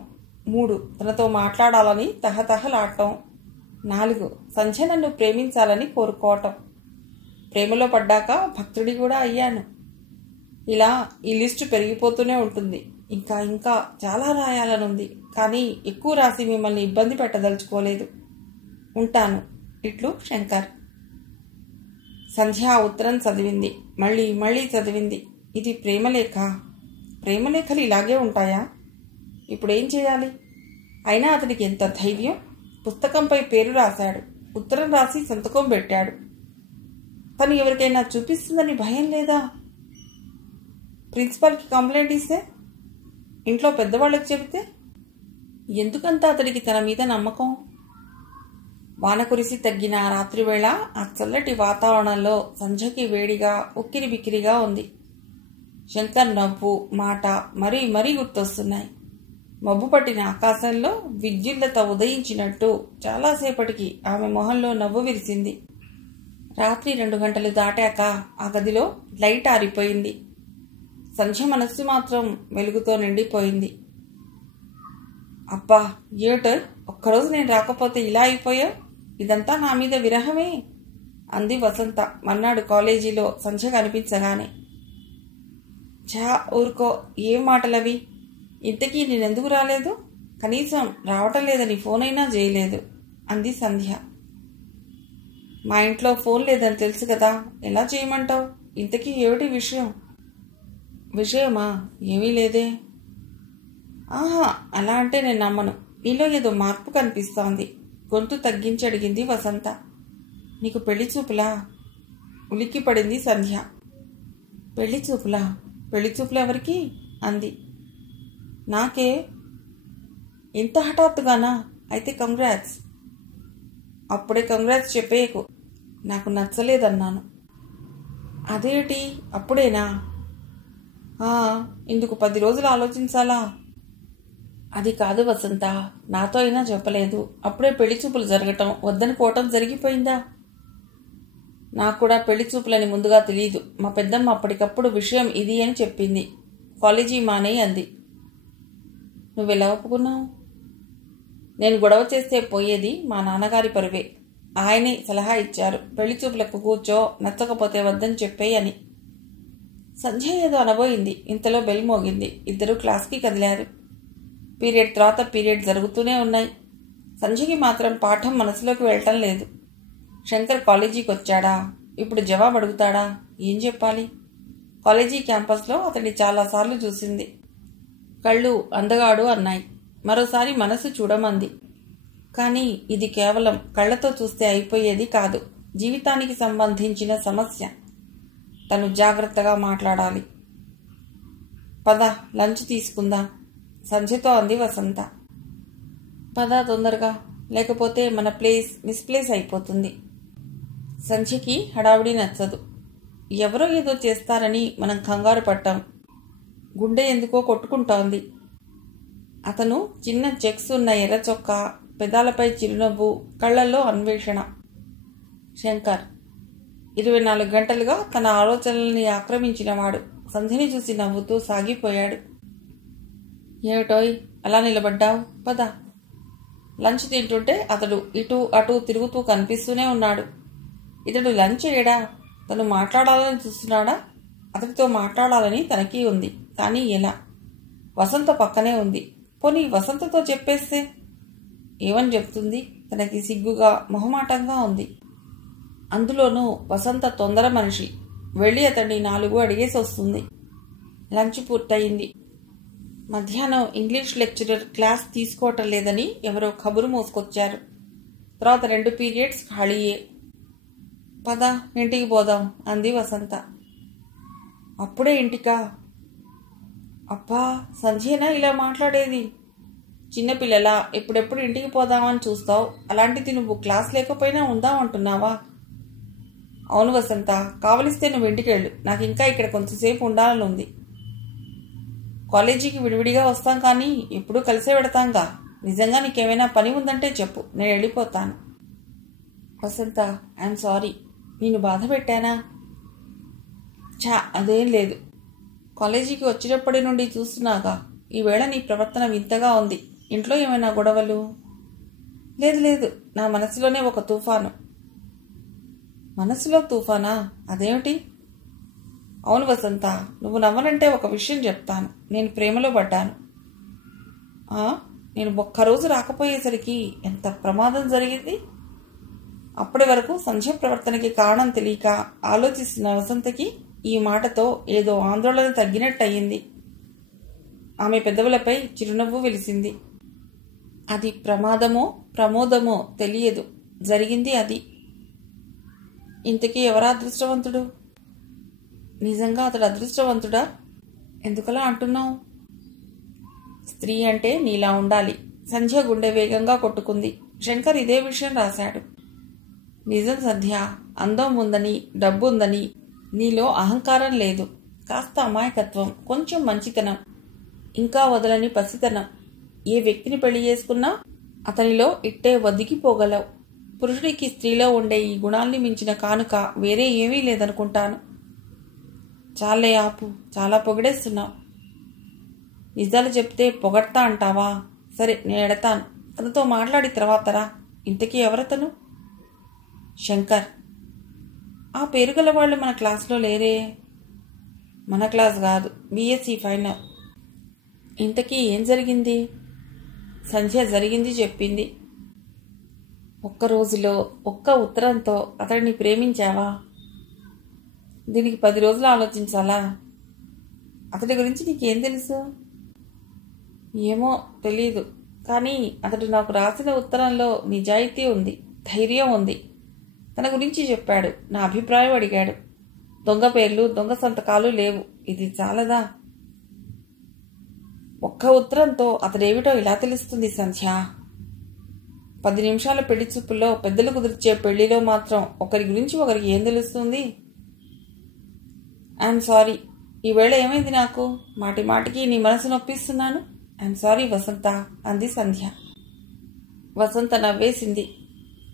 3 తనతో మాట్లాడాలని తహతహలాడటం, 4 సంధ్య నన్ను ప్రేమించాలని కోరుకోవటం. ప్రేమలో పడ్డాక భక్తుడి కూడా అయ్యాను. ఇలా ఈ లిస్టు పెరిగిపోతూనే ఉంటుంది. ఇంకా ఇంకా చాలా రాయాలనుంది. కానీ ఎక్కువ రాసి మిమ్మల్ని ఇబ్బంది పెట్టదలుచుకోలేదు. ఉంటాను. ఇట్లు శంకర్. సంధ్య ఉత్తరం చదివింది. మళ్ళీ చదివింది. ఇది ప్రేమలేఖ. ప్రేమలేఖలు ఇలాగే ఉంటాయా? ఇప్పుడేం చేయాలి? అయినా అతనికి ఎంత ధైర్యం! పుస్తకంపై పేరు రాశాడు, ఉత్తరం రాసి సంతకం పెట్టాడు. తను ఎవరికైనా చూపిస్తుందని భయం లేదా? ప్రిన్సిపాల్కి కంప్లైంట్ ఇస్తే, ఇంట్లో పెద్దవాళ్ళకి చెబితే? ఎందుకంత అతడికి తన మీద నమ్మకం? వాన కురిసి తగ్గిన రాత్రివేళ ఆ చల్లటి వాతావరణంలో సంధ్యకి వేడిగా ఉక్కిరి బిక్కిరిగా ఉంది. శంకర్ నవ్వు, మాట మరీ గుర్తొస్తున్నాయి. మబ్బు పట్టిన ఆకాశంలో విద్యుల్లత ఉదయించినట్టు చాలాసేపటికి ఆమె మొహంలో నవ్వు విరిసింది. రాత్రి 2 గంటలు దాటాక ఆ గదిలో లైట్ ఆరిపోయింది. సంధ్య మనస్సు మాత్రం వెలుగుతో నిండిపోయింది. అబ్బా, ఏమిటో ఒక్కరోజు నేను రాకపోతే ఇలా అయిపోయా? ఇదంతా నా మీద విరహమే అంది వసంత మన్నాడు కాలేజీలో సంధ్య కనిపించగానే. చా ఊరుకో, ఏం మాటలవి? ఇంతకీ నేనెందుకు రాలేదు? కనీసం రావటం లేదని ఫోన్ అయినా చేయలేదు అంది సంధ్య. మా ఇంట్లో ఫోన్ లేదని తెలుసు కదా, ఎలా చేయమంటావు? ఇంతకీ ఏమిటి విషయం? విషయమా? ఏమీ లేదే. ఆహా, అలా అంటే నేను నమ్మను. నీలో ఏదో మార్పు కనిపిస్తోంది. గొంతు తగ్గించి అడిగింది వసంత. నీకు పెళ్లి చూపులా? ఉలిక్కి పడింది సంధ్య. పెళ్లి చూపులా? పెళ్లి చూపులు ఎవరికి? అంది. నాకే. ఇంత హఠాత్తుగానా? అయితే కంగ్రాట్స్. అప్పుడే కంగ్రాట్స్ చెప్పేయకు, నాకు నచ్చలేదన్నాను. అదేమిటి అప్పుడేనా? ఇందుకు 10 రోజులు ఆలోచించాలా? అది కాదు వసంత, నాతో అయినా చెప్పలేదు. అప్పుడే పెళ్లి చూపులు జరగటం, వద్దనుకోవటం జరిగిపోయిందా? నాకు కూడా పెళ్లి చూపులని ముందుగా తెలియదు. మా పెద్దమ్మ అప్పటికప్పుడు విషయం ఇది అని చెప్పింది. కాలేజీ మానేయి అంది. నువ్వెలా ఒప్పుకున్నావు? నేను గొడవ చేస్తే పోయేది మా నాన్నగారి పరువే. ఆయనే సలహా ఇచ్చారు, పెళ్లి చూపులకు కూర్చో, నచ్చకపోతే వద్దని చెప్పేయి అని. సంధ్య ఏదో అనబోయింది. ఇంతలో బెల్ మోగింది. ఇద్దరు క్లాస్కి కదిలారు. పీరియడ్ తర్వాత పీరియడ్ జరుగుతూనే ఉన్నాయి. సంధ్యకి మాత్రం పాఠం మనసులోకి వెళ్ళటం లేదు. శంకర్ కాలేజీకి వచ్చాడా? ఇప్పుడు జవాబు అడుగుతాడా? ఏం చెప్పాలి? కాలేజీ క్యాంపస్లో అతన్ని చాలాసార్లు చూసింది. కళ్ళు అందగాడు అన్నాయి. మరోసారి మనసు చూడమంది. కానీ ఇది కేవలం కళ్లతో చూస్తే అయిపోయేది కాదు. జీవితానికి సంబంధించిన సమస్య. తను జాగ్రత్తగా మాట్లాడాలి. పద లంచ్ తీసుకుందాం సంధ్యతో అంది వసంత. పద తొందరగా, లేకపోతే మన ప్లేస్ మిస్ప్లేస్ అయిపోతుంది. సంధ్యకి హడావిడి నచ్చదు. ఎవరో ఏదో చేస్తారని మనం కంగారు పట్టాం. గుండె ఎందుకో కొట్టుకుంటోంది. అతను చిన్న చెక్స్ ఉన్న ఎర్ర చొక్కా, పెదాలపై చిరునవ్వు, కళ్లల్లో అన్వేషణ. శంకర్ 24 గంటలుగా తన ఆలోచనల్ని ఆక్రమించినవాడు సంధ్యని చూసి నవ్వుతూ సాగిపోయాడు. ఏమిటోయ్ అలా నిలబడ్డావు, పద. లంచ్ తింటుంటే అతడు ఇటు అటు తిరుగుతూ కనిపిస్తూనే ఉన్నాడు. ఇతడు లంచ్ ఏడా? తను మాట్లాడాలని చూస్తున్నాడా? అతడితో మాట్లాడాలని తనకి ఉంది, కానీ ఎలా? వసంత పక్కనే ఉంది. పోనీ వసంతతో చెప్పేస్తే ఏమని చెప్తుంది? తనకి సిగ్గుగా మొహమాటంగా ఉంది. అందులోనూ వసంత తొందర మనిషి. వెళ్ళి అతన్ని 4 అడిగేసి వస్తుంది. లంచ్ పూర్తయింది. మధ్యాహ్నం ఇంగ్లీష్ లెక్చరర్ క్లాస్ తీసుకోవటం లేదని ఎవరో కబురు మోసుకొచ్చారు. తర్వాత 2 పీరియడ్స్ ఖాళీయే. పద ఇంటికి పోదాం అంది వసంత. అప్పుడే ఇంటికా? అబ్బా, సంధ్యేనా ఇలా మాట్లాడేది? చిన్నపిల్లలా ఎప్పుడెప్పుడు ఇంటికి పోదామని చూస్తావు. అలాంటిది నువ్వు క్లాస్ లేకపోయినా ఉందామంటున్నావా? అవును వసంత, కావలిస్తే నువ్వు ఇంటికెళ్ళు. నాకు ఇంకా ఇక్కడ కొంతసేపు ఉండాలని ఉంది. కాలేజీకి విడివిడిగా వస్తాం, కానీ ఎప్పుడూ కలిసే పెడతాంగా. నిజంగా నీకేమైనా పని ఉందంటే చెప్పు, నేను వెళ్ళిపోతాను. వసంత, ఐఎమ్ సారీ. నేను బాధ పెట్టానా? అదేం లేదు. కాలేజీకి వచ్చినప్పటి నుండి చూస్తున్నాగా. ఈవేళ నీ ప్రవర్తన వింతగా ఉంది. ఇంట్లో ఏమైనా గొడవలు? లేదు లేదు, నా మనసులోనే ఒక తుఫాను. మనసులో తుఫానా? అదేమిటి? అవును వసంత, నువ్వు నవ్వనంటే ఒక విషయం చెప్తాను. నేను ప్రేమలో పడ్డాను. నేను ఒక్కరోజు రాకపోయేసరికి ఎంత ప్రమాదం జరిగింది. అప్పటి వరకు సంధ్య ప్రవర్తనకి కారణం తెలియక ఆలోచిస్తున్న వసంతకి ఈ మాటతో ఏదో ఆందోళన తగ్గినట్టయింది. ఆమె పెదవులపై చిరునవ్వు వెలిసింది. అది ప్రమాదమో ప్రమోదమో తెలియదు, జరిగింది అది. ఇంతకీ ఎవరా అదృష్టవంతుడు? నిజంగా అతడు అదృష్టవంతుడా? ఎందుకలా అంటున్నావు? స్త్రీ అంటే నీలా ఉండాలి. సంధ్య గుండె వేగంగా కొట్టుకుంది. శంకర్ ఇదే విషయం రాశాడు. నిజం సంధ్య, అందం ఉందని, డబ్బు ఉందని నీలో అహంకారం లేదు. కాస్త అమాయకత్వం, కొంచెం మంచితనం, ఇంకా వదలని పసితనం. ఏ వ్యక్తిని పెళ్లి చేసుకున్నా అతనిలో ఇట్టే వదిగిపోగలవు. పురుషుడికి స్త్రీలో ఉండే ఈ గుణాల్ని మించిన కానుక వేరే ఏమీ లేదనుకుంటాను. చాలే ఆపు, చాలా పొగిడేస్తున్నావు. నిజాలు చెప్తే పొగడతా అంటావా? సరే, నేను ఎడతాను. తనతో మాట్లాడి తర్వాతరా. ఇంతకీ ఎవరతను? శంకర్. ఆ పేరు గల వాళ్ళు మన క్లాస్లో లేరే. మన క్లాస్ కాదు, బీఎస్సీ ఫైనల్. ఇంతకీ ఏం జరిగింది? సంధ్య జరిగింది చెప్పింది. ఒక్క రోజులో ఒక్క ఉత్తరంతో అతడిని ప్రేమించావా? దీనికి 10 రోజులు ఆలోచించాలా? అతడి గురించి నీకేం తెలుసు? ఏమో తెలీదు, కానీ అతడు నాకు రాసిన ఉత్తరంలో నిజాయితీ ఉంది, ధైర్యం ఉంది. తన గురించి చెప్పాడు, నా అభిప్రాయం అడిగాడు. దొంగ పేర్లు, దొంగ సంతకాలు లేవు. ఇది చాలదా? ఒక్క ఉత్తరంతో అతడేమిటో ఇలా తెలుస్తుంది సంధ్య. 10 నిమిషాల పెళ్లి చూపుల్లో పెద్దలు కుదిర్చే పెళ్లిలో మాత్రం ఒకరి గురించి ఒకరికి ఏం తెలుస్తుంది? I'm sorry. ఈవేళ ఏమైంది నాకు? మాటి మాటికి నీ మనసు నొప్పిస్తున్నాను. ఐఎమ్ సారీ వసంత అంది సంధ్య. వసంత నవ్వేసింది.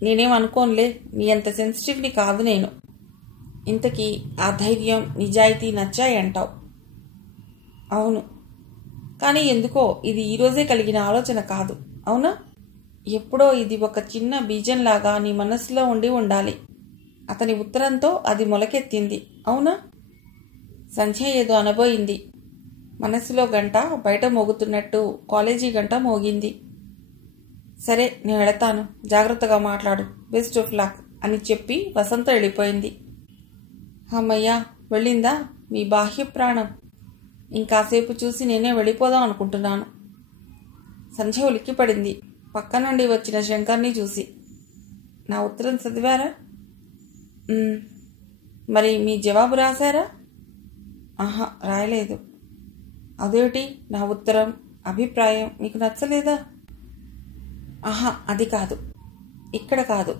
నేనేమనుకోనులే, నీ అంత సెన్సిటివ్ని కాదు నేను. ఇంతకీ ఆ ధైర్యం, నిజాయితీ నచ్చాయంటావు. అవును, కానీ ఎందుకో ఇది ఈరోజే కలిగిన ఆలోచన కాదు, అవునా? ఎప్పుడో ఇది ఒక చిన్న బీజంలాగా నీ మనసులో ఉండి ఉండాలి. అతని ఉత్తరంతో అది మొలకెత్తింది, అవునా? సంధ్య ఏదో అనబోయింది. మనసులో గంట బయట మోగుతున్నట్టు కాలేజీ గంట మోగింది. సరే, నేను వెళతాను. జాగ్రత్తగా మాట్లాడు. బెస్ట్ ఆఫ్ లక్ అని చెప్పి వసంత వెళ్ళిపోయింది. అమ్మయ్యా, వెళ్ళిందా మీ బాహ్య ప్రాణం? ఇంకాసేపు చూసి నేనే వెళ్ళిపోదాం అనుకుంటున్నాను. సంధ్య ఉలిక్కిపడింది పక్క నుండి వచ్చిన శంకర్ని చూసి. నా ఉత్తరం చదివారా? మరి మీ జవాబు రాశారా? ఆహా, రాయలేదు. అదేమిటి నా ఉత్తరం, అభిప్రాయం మీకు నచ్చలేదా? ఆహా, అది కాదు, ఇక్కడ కాదు.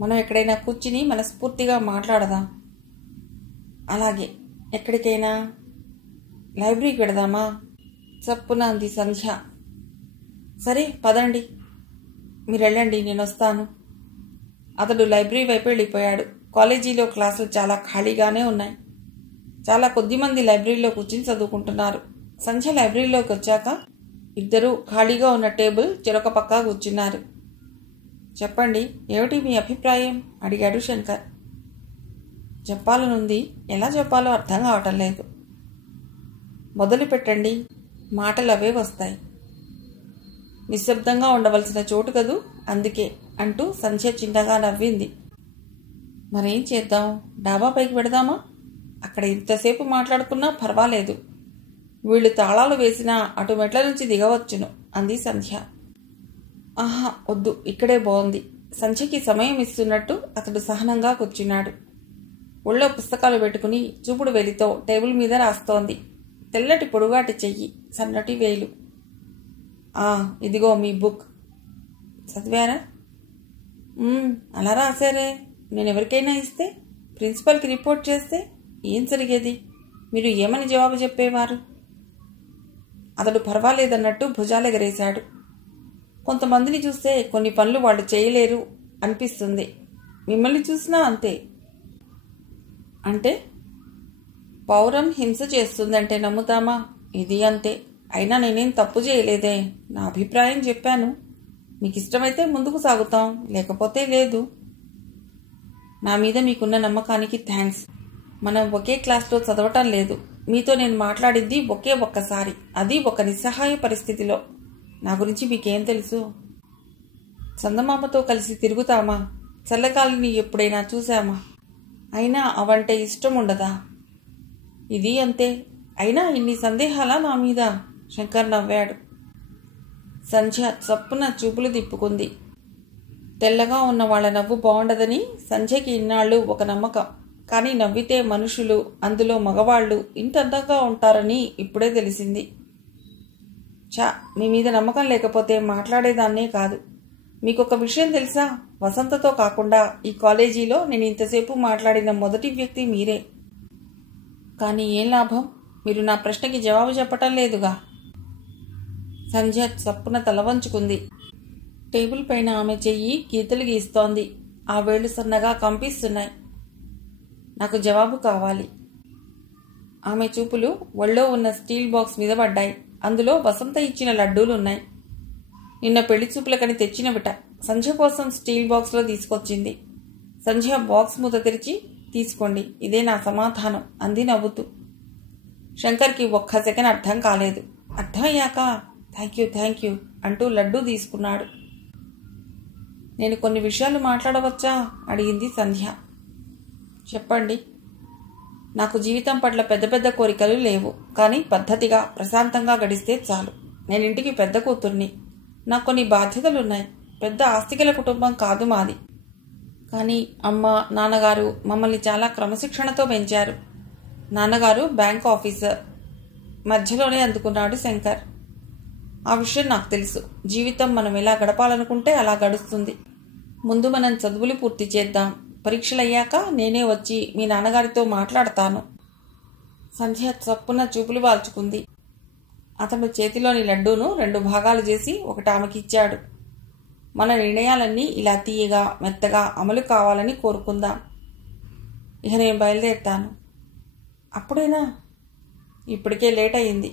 మనం ఎక్కడైనా కూర్చుని మనస్ఫూర్తిగా మాట్లాడదాం. అలాగే, ఎక్కడికైనా? లైబ్రరీకి వెడదామా? చప్పున అంది సంధ్య. సరే పదండి, మీరు వెళ్ళండి, నేను వస్తాను. అతడు లైబ్రరీ వైపు వెళ్ళిపోయాడు. కాలేజీలో క్లాసులు చాలా ఖాళీగానే ఉన్నాయి. చాలా కొద్దిమంది లైబ్రరీలో కూర్చుని చదువుకుంటున్నారు. సంధ్య లైబ్రరీలోకి వచ్చాక ఇద్దరూ ఖాళీగా ఉన్న టేబుల్ చెరొక పక్క కూర్చున్నారు. చెప్పండి, ఏమిటి మీ అభిప్రాయం? అడిగాడు శంకర్. చెప్పాలనుంది, ఎలా చెప్పాలో అర్థం కావటం లేదు. మొదలు పెట్టండి, మాటలు అవే వస్తాయి. నిశ్శబ్దంగా ఉండవలసిన చోటు కదూ, అందుకే అంటూ సంధ్య చిన్నగా నవ్వింది. మరేం చేద్దాం, డాబా పైకి పెడదామా? అక్కడ ఇంతసేపు మాట్లాడుకున్నా పర్వాలేదు. వీళ్ళు తాళాలు వేసినా అటు మెట్ల నుంచి దిగవచ్చును అంది సంధ్య. ఆహా వద్దు, ఇక్కడే బాగుంది. సంధ్యకి సమయం ఇస్తున్నట్టు అతడు సహనంగా కూర్చున్నాడు. ఒళ్ళో పుస్తకాలు పెట్టుకుని చూపుడు వేలితో టేబుల్ మీద రాస్తోంది. తెల్లటి పొడుగాటి చెయ్యి, సన్నటి వేలు. ఇదిగో మీ బుక్. చదివారా? అలా రాశారే. నేను ఎవరికైనా ఇస్తే, ప్రిన్సిపల్కి రిపోర్ట్ చేస్తే ఏం జరిగేది? మీరు ఏమని జవాబు చెప్పేవారు? అతడు పర్వాలేదన్నట్టు భుజాలెగరేశాడు. కొంతమందిని చూస్తే కొన్ని పనులు వాళ్ళు చేయలేరు అనిపిస్తుంది. మిమ్మల్ని చూసినా అంతే. అంటే పౌరం హింస చేస్తుందంటే నమ్ముతామా? ఇది అంతే. అయినా నేనేం తప్పు చేయలేదే, నా అభిప్రాయం చెప్పాను. మీకు ఇష్టమైతే ముందుకు సాగుతాం, లేకపోతే లేదు. నా మీద మీకున్న నమ్మకానికి థ్యాంక్స్. మనం ఒకే క్లాస్లో చదవటం లేదు. మీతో నేను మాట్లాడింది ఒకే ఒక్కసారి, అది ఒక నిస్సహాయ పరిస్థితిలో. నా గురించి మీకేం తెలుసు? చందమామతో కలిసి తిరుగుతామా? చల్లగాలిని ఎప్పుడైనా చూశామా? అయినా అవంటే ఇష్టం ఉండదా? ఇది అంతే. అయినా ఇన్ని సందేహాలా నా మీద? శంకర్ నవ్వాడు. సంధ్య చప్పున చూపులు తిప్పుకుంది. తెల్లగా ఉన్న వాళ్ళ నవ్వు బాగుండదని సంధ్యకి ఇన్నాళ్ళు ఒక నమ్మకం. కానీ నవ్వితే మనుషులు, అందులో మగవాళ్ళు ఇంత అందంగా ఉంటారని ఇప్పుడే తెలిసింది. మీ మీద నమ్మకం లేకపోతే మాట్లాడేదాన్నే కాదు. మీకొక విషయం తెలుసా? వసంతతో కాకుండా ఈ కాలేజీలో నేను ఇంతసేపు మాట్లాడిన మొదటి వ్యక్తి మీరే. కానీ ఏం లాభం? మీరు నా ప్రశ్నకి జవాబు చెప్పటం లేదుగా. సంధ్య చప్పున తలవంచుకుంది. టేబుల్ పైన ఆమె చెయ్యి గీతలు గీస్తోంది. ఆ వేళ్లు సన్నగా కంపిస్తున్నాయి. నాకు జవాబు కావాలి. ఆమె చూపులు ఒళ్ళో ఉన్న స్టీల్ బాక్స్ మీద పడ్డాయి. అందులో వసంత ఇచ్చిన లడ్డూలున్నాయి. నిన్న పెళ్లి చూపులకని తెచ్చినవిట. సంధ్య కోసం స్టీల్ బాక్స్లో తీసుకొచ్చింది. సంధ్య బాక్స్ మూత తెరిచి, తీసుకోండి, ఇదే నా సమాధానం అంది నవ్వుతూ. శంకర్కి ఒక్క సెకండ్ అర్థం కాలేదు. అర్థమయ్యాక థ్యాంక్ యూ అంటూ లడ్డూ తీసుకున్నాడు. నేను కొన్ని విషయాలు మాట్లాడవచ్చా? అడిగింది సంధ్య. చెప్పండి. నాకు జీవితం పట్ల పెద్ద పెద్ద కోరికలు లేవు. కానీ పద్ధతిగా ప్రశాంతంగా గడిస్తే చాలు. నేను ఇంటికి పెద్ద కూతుర్ని. నాకు కొన్ని బాధ్యతలున్నాయి. పెద్ద ఆస్తికల కుటుంబం కాదు మాది. కానీ అమ్మ, నాన్నగారు మమ్మల్ని చాలా క్రమశిక్షణతో పెంచారు. నాన్నగారు బ్యాంక్ ఆఫీసర్. మధ్యలోనే అందుకున్నాడు శంకర్. ఆ విషయం నాకు తెలుసు. జీవితం మనం ఎలా గడపాలనుకుంటే అలా గడుస్తుంది. ముందు మనం చదువులు పూర్తి చేద్దాం. పరీక్షలయ్యాక నేనే వచ్చి మీ నాన్నగారితో మాట్లాడతాను. సంధ్య చప్పున చూపులు వాల్చుకుంది. అతను చేతిలోని లడ్డూను 2 భాగాలు చేసి ఒకటి ఆమెకి ఇచ్చాడు. మన నిర్ణయాలన్నీ ఇలా తీయగా మెత్తగా అమలు కావాలని కోరుకుందాం. ఇక నేను బయలుదేరుతాను. అప్పుడేనా? ఇప్పటికే లేట్ అయింది.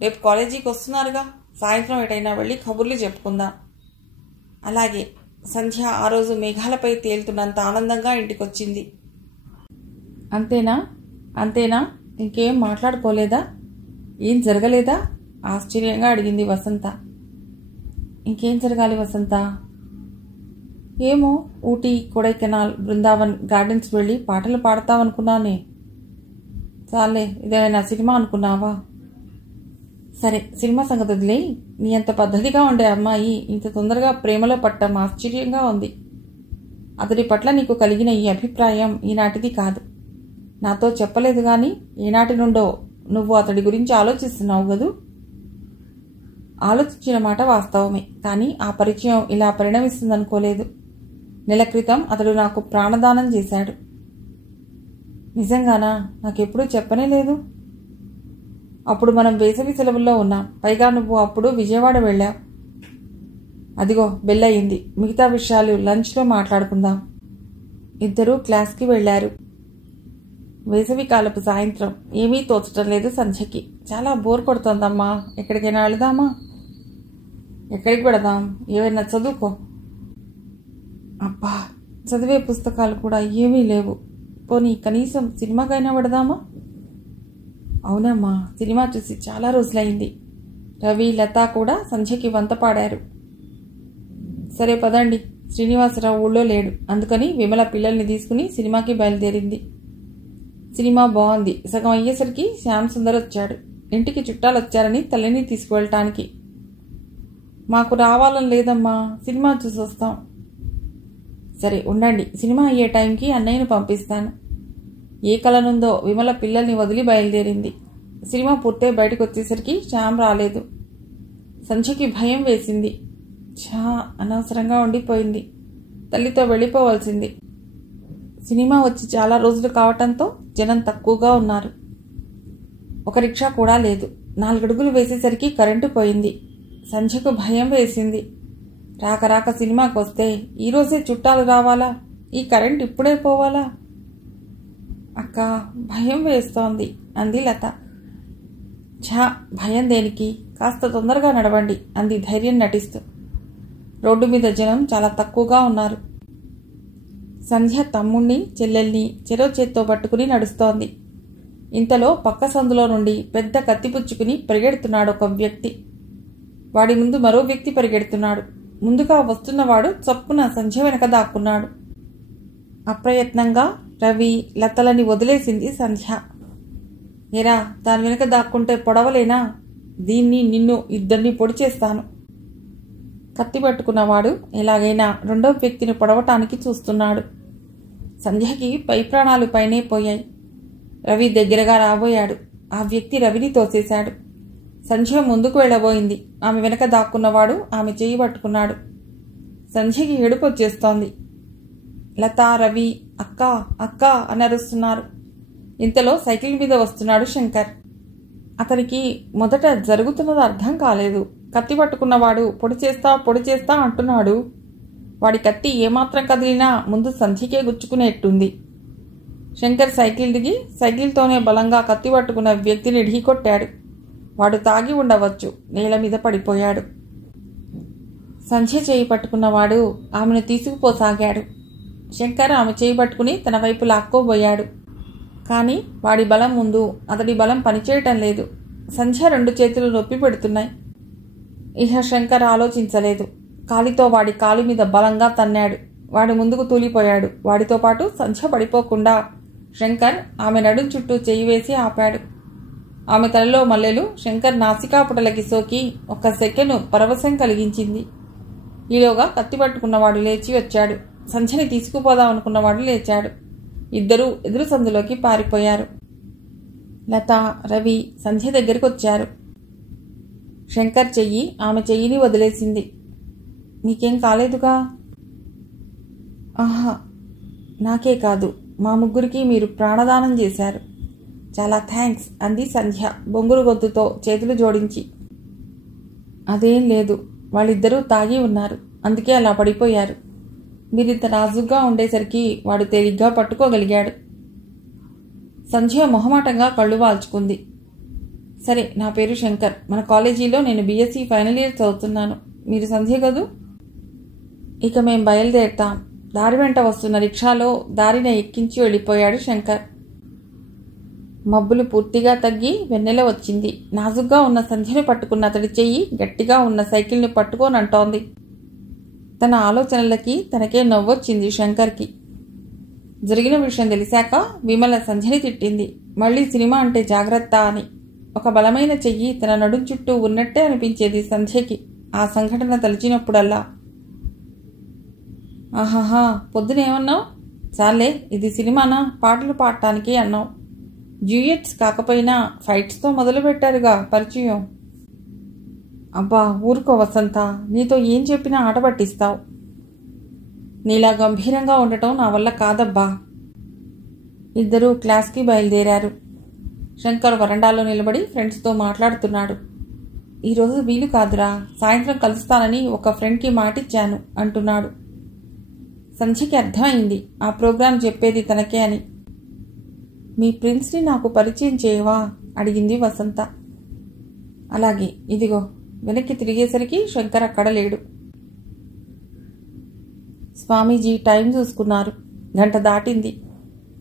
రేపు కాలేజీకి వస్తున్నారుగా, సాయంత్రం ఎటైనా వెళ్ళి కబుర్లు చెప్పుకుందాం. అలాగే. సంధ్య ఆ రోజు మేఘాలపై తేలుతున్నంత ఆనందంగా ఇంటికొచ్చింది. అంతేనా? ఇంకేం మాట్లాడుకోలేదా? ఏం జరగలేదా? ఆశ్చర్యంగా అడిగింది వసంత. ఇంకేం జరగాలి వసంత? ఏమో, ఊటీ, కొడైకెనాల్, బృందావన్ గార్డెన్స్ వెళ్ళి పాటలు పాడతావనుకున్నానే. చాలే, ఇదేమైనా సినిమా అనుకున్నావా? సరే, సినిమా సంగతి వదిలే. నీ అంత పద్ధతిగా ఉండే అమ్మాయి ఇంత తొందరగా ప్రేమలో పట్టం ఆశ్చర్యంగా ఉంది. అతడి పట్ల నీకు కలిగిన ఈ అభిప్రాయం ఈనాటిది కాదు. నాతో చెప్పలేదు గాని ఏనాటి నుండో నువ్వు అతడి గురించి ఆలోచిస్తున్నావు కదూ? ఆలోచించిన మాట వాస్తవమే, కానీ ఆ పరిచయం ఇలా పరిణమిస్తుందనుకోలేదు. నెల క్రితం అతడు నాకు ప్రాణదానం చేశాడు. నిజంగానా? నాకెప్పుడూ చెప్పనే లేదు. అప్పుడు మనం వేసవి సెలవుల్లో ఉన్నాం. పైగా నువ్వు అప్పుడు విజయవాడ వెళ్ళావు. అదిగో బెల్ అయింది. మిగతా విషయాలు లంచ్లో మాట్లాడుకుందాం. ఇద్దరూ క్లాస్కి వెళ్లారు. వేసవి కాలపు సాయంత్రం. ఏమీ తోచటం లేదు సంధ్యకి. చాలా బోర్ కొడుతోందమ్మా. ఎక్కడికైనా వెళదామా? ఎక్కడికి వెళదాం? ఏవైనా చదువుకో. అబ్బా, చదివే పుస్తకాలు కూడా ఏమీ లేవు. పోనీ కనీసం సినిమాకైనా వెళదామా? అవునమ్మా, సినిమా చూసి చాలా రోజులైంది. రవి, లత కూడా సంధ్యకి వంత పాడారు. సరే పదండి. శ్రీనివాసరావు ఊళ్ళో లేడు, అందుకని విమల పిల్లల్ని తీసుకుని సినిమాకి బయలుదేరింది. సినిమా బాగుంది. సగం అయ్యేసరికి శ్యామ్ సుందర్ వచ్చాడు. ఇంటికి చుట్టాలు వచ్చారని తల్లిని తీసుకువెళ్ళటానికి. మాకు రావాలని లేదమ్మా, సినిమా చూసి వస్తాం. సరే ఉండండి, సినిమా అయ్యే టైంకి అన్నయ్యను పంపిస్తాను. ఏ కలనుందో విమల పిల్లల్ని వదిలి బయలుదేరింది. సినిమా పూర్తే బయటకు వచ్చేసరికి శ్యామ్ రాలేదు. సంధ్యకి భయం వేసింది. అనవసరంగా ఉండిపోయింది. తల్లితో వెళ్ళిపోవలసింది. సినిమా వచ్చి చాలా రోజులు కావటంతో జనం తక్కువగా ఉన్నారు. ఒక రిక్షా కూడా లేదు. 4 అడుగులు వేసేసరికి కరెంటు పోయింది. సంధ్యకు భయం వేసింది. రాక సినిమాకి వస్తే ఈరోజే చుట్టాలు రావాలా? ఈ కరెంట్ ఇప్పుడే పోవాలా? అక్క, భయం వేస్తోంది అంది లత. భయం దేనికి? కాస్త తొందరగా నడవండి అంది ధైర్యం నటిస్తూ. రోడ్డు మీద జనం చాలా తక్కువగా ఉన్నారు. సంధ్య తమ్ముణ్ణి, చెల్లెల్ని చెరో చేత్తో పట్టుకుని నడుస్తోంది. ఇంతలో పక్క సందులో నుండి పెద్ద కత్తిపుచ్చుకుని పరిగెడుతున్నాడు ఒక వ్యక్తి. వాడి ముందు మరో వ్యక్తి పరిగెడుతున్నాడు. ముందుగా వస్తున్నవాడు చప్పున సంధ్య వెనక దాక్కున్నాడు. అప్రయత్నంగా రవి, లతలని వదిలేసింది సంధ్య. ఏరా, దాని వెనక దాక్కుంటే పొడవలేనా? దీన్ని, నిన్ను ఇద్దరిని పొడి చేస్తాను. కత్తి పట్టుకున్నవాడు ఎలాగైనా రెండో వ్యక్తిని పొడవటానికి చూస్తున్నాడు. సంధ్యకి పై ప్రాణాలు పైనే పోయాయి. రవి దగ్గరగా రాబోయాడు. ఆ వ్యక్తి రవిని తోసేశాడు. సంధ్య ముందుకు వెళ్ళబోయింది. ఆమె వెనక దాక్కున్నవాడు ఆమె చేయి పట్టుకున్నాడు. సంధ్యకి ఏడుపు వచ్చేస్తోంది. లత, రవి అక్క అక్క అని అరుస్తున్నారు. ఇంతలో సైకిల్ మీద వస్తున్నాడు శంకర్. అతనికి మొదట జరుగుతున్నది అర్థం కాలేదు. కత్తి పట్టుకున్నవాడు పొడి చేస్తా అంటున్నాడు. వాడి కత్తి ఏమాత్రం కదిలినా ముందు సంధ్యకే గుచ్చుకునేట్టుంది. శంకర్ సైకిల్ దిగి సైకిల్తోనే బలంగా కత్తి పట్టుకున్న వ్యక్తిని ఢీకొట్టాడు. వాడు తాగి ఉండవచ్చు. నేల మీద పడిపోయాడు. సంధ్య చేయి పట్టుకున్నవాడు ఆమెను తీసుకుపోసాగాడు. శంకర్ ఆమె చేయి పట్టుకుని తన వైపు లాక్కోబోయాడు. కానీ వాడి బలం ముందు అతడి బలం పనిచేయటం లేదు. సంధ్య 2 చేతులు నొప్పి పెడుతున్నాయి. ఇహ శంకర్ ఆలోచించలేదు. కాలితో వాడి కాలు మీద బలంగా తన్నాడు. వాడు ముందుకు తూలిపోయాడు. వాడితో పాటు సంధ్య పడిపోకుండా శంకర్ ఆమె నడుం చుట్టూ చెయ్యి వేసి ఆపాడు. ఆమె తలలో మల్లెలు శంకర్ నాసికాపుటలకి సోకి 1 సెకను పరవశం కలిగించింది. ఈలోగా కత్తి పట్టుకున్నవాడు లేచి వచ్చాడు. సంధ్యని తీసుకుపోదామనుకున్నవాడు లేచాడు. ఇద్దరూ ఎదురు సందులోకి పారిపోయారు. లత, రవి సంధ్య దగ్గరికి వచ్చారు. శంకర్ చెయ్యి ఆమె చెయ్యిని వదిలేసింది. నీకేం కాలేదుగా? ఆహా, నాకే కాదు, మా ముగ్గురికి మీరు ప్రాణదానం చేశారు. చాలా థ్యాంక్స్ అంది సంధ్య బొంగురు గొంతుతో చేతులు జోడించి. అదేం లేదు, వాళ్ళిద్దరూ తాగి ఉన్నారు, అందుకే అలా పడిపోయారు. మీరింత నాజుగ్గా ఉండేసరికి వాడు తేలిగ్గా పట్టుకోగలిగాడు. సంధ్య మొహమాటంగా కళ్ళు వాల్చుకుంది. సరే, నా పేరు శంకర్. మన కాలేజీలో నేను బీఎస్సీ ఫైనల్ ఇయర్ చదువుతున్నాను. మీరు సంధ్య కదూ? ఇక మేం బయలుదేరుతాం. దారి వెంట వస్తున్న రిక్షాలో దారిన ఎక్కించి వెళ్ళిపోయాడు శంకర్. మబ్బులు పూర్తిగా తగ్గి వెన్నెల వచ్చింది. నాజుగ్గా ఉన్న సంధ్యను పట్టుకున్న అతడి చెయ్యి గట్టిగా ఉన్న సైకిల్ని పట్టుకోనంటోంది. తన ఆలోచనలకి తనకే నవ్వొచ్చింది శంకర్కి. జరిగిన విషయం తెలిసాక విమల సంధ్యని తిట్టింది. మళ్ళీ సినిమా అంటే జాగ్రత్త అని. ఒక బలమైన చెయ్యి తన నడుం చుట్టూ ఉన్నట్టే అనిపించేది సంధ్యకి ఆ సంఘటన తలిచినప్పుడల్లా. ఆహాహా, పొద్దునేమన్నావు? చాలే, ఇది సినిమానా, పాటలు పాడటానికి అన్నావు. డ్యూయెట్స్ కాకపోయినా ఫైట్స్తో మొదలుపెట్టారుగా పరిచయం. అబ్బా ఊరుకో వసంత, నీతో ఏం చెప్పినా ఆట పట్టిస్తావు. నీలా గంభీరంగా ఉండటం నా వల్ల కాదబ్బా. ఇద్దరూ క్లాస్కి బయలుదేరారు. శంకర్ వరండాలో నిలబడి ఫ్రెండ్స్తో మాట్లాడుతున్నాడు. ఈరోజు వీలు కాదురా, సాయంత్రం కలుస్తానని ఒక ఫ్రెండ్కి మాటిచ్చాను అంటున్నాడు. సంధ్యకి అర్థమైంది ఆ ప్రోగ్రాం చెప్పేది తనకే అని. మీ ప్రిన్స్ని నాకు పరిచయం చేయవా అడిగింది వసంత. అలాగే, ఇదిగో. వెనక్కి తిరిగేసరికి శంకర్ అక్కడ లేడు. స్వామీజీ టైం చూసుకున్నారు. 1 గంట దాటింది.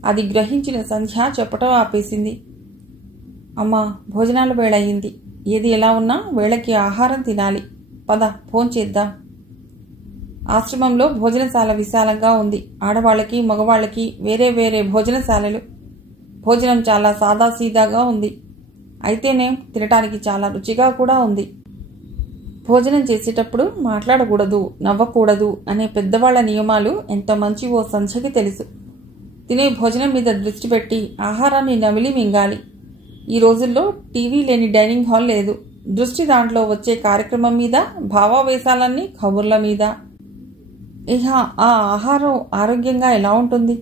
అది గ్రహించిన సంధ్య చెప్పటం ఆపేసింది. అమ్మా, భోజనాల వేళ అయింది. ఏది ఎలా ఉన్నా వేళకి ఆహారం తినాలి. పద, ఫోన్ చేద్దాం. ఆశ్రమంలో భోజనశాల విశాలంగా ఉంది. ఆడవాళ్ళకి మగవాళ్ళకి వేరే వేరే భోజనశాలలు. భోజనం చాలా సాదాసీదాగా ఉంది. అయితేనే తినటానికి చాలా రుచిగా కూడా ఉంది. భోజనం చేసేటప్పుడు మాట్లాడకూడదు, నవ్వకూడదు అనే పెద్దవాళ్ల నియమాలు ఎంత మంచివో సంధ్యకి తెలుసు. తినే భోజనం మీద దృష్టి పెట్టి ఆహారాన్ని నమిలి మింగాలి. ఈ రోజుల్లో టీవీ లేని డైనింగ్ హాల్ లేదు. దృష్టి దాంట్లో వచ్చే కార్యక్రమం మీద, భావావేశాలన్నీ కబుర్ల మీద. ఇహ ఆ ఆహారం ఆరోగ్యంగా ఎలా ఉంటుంది?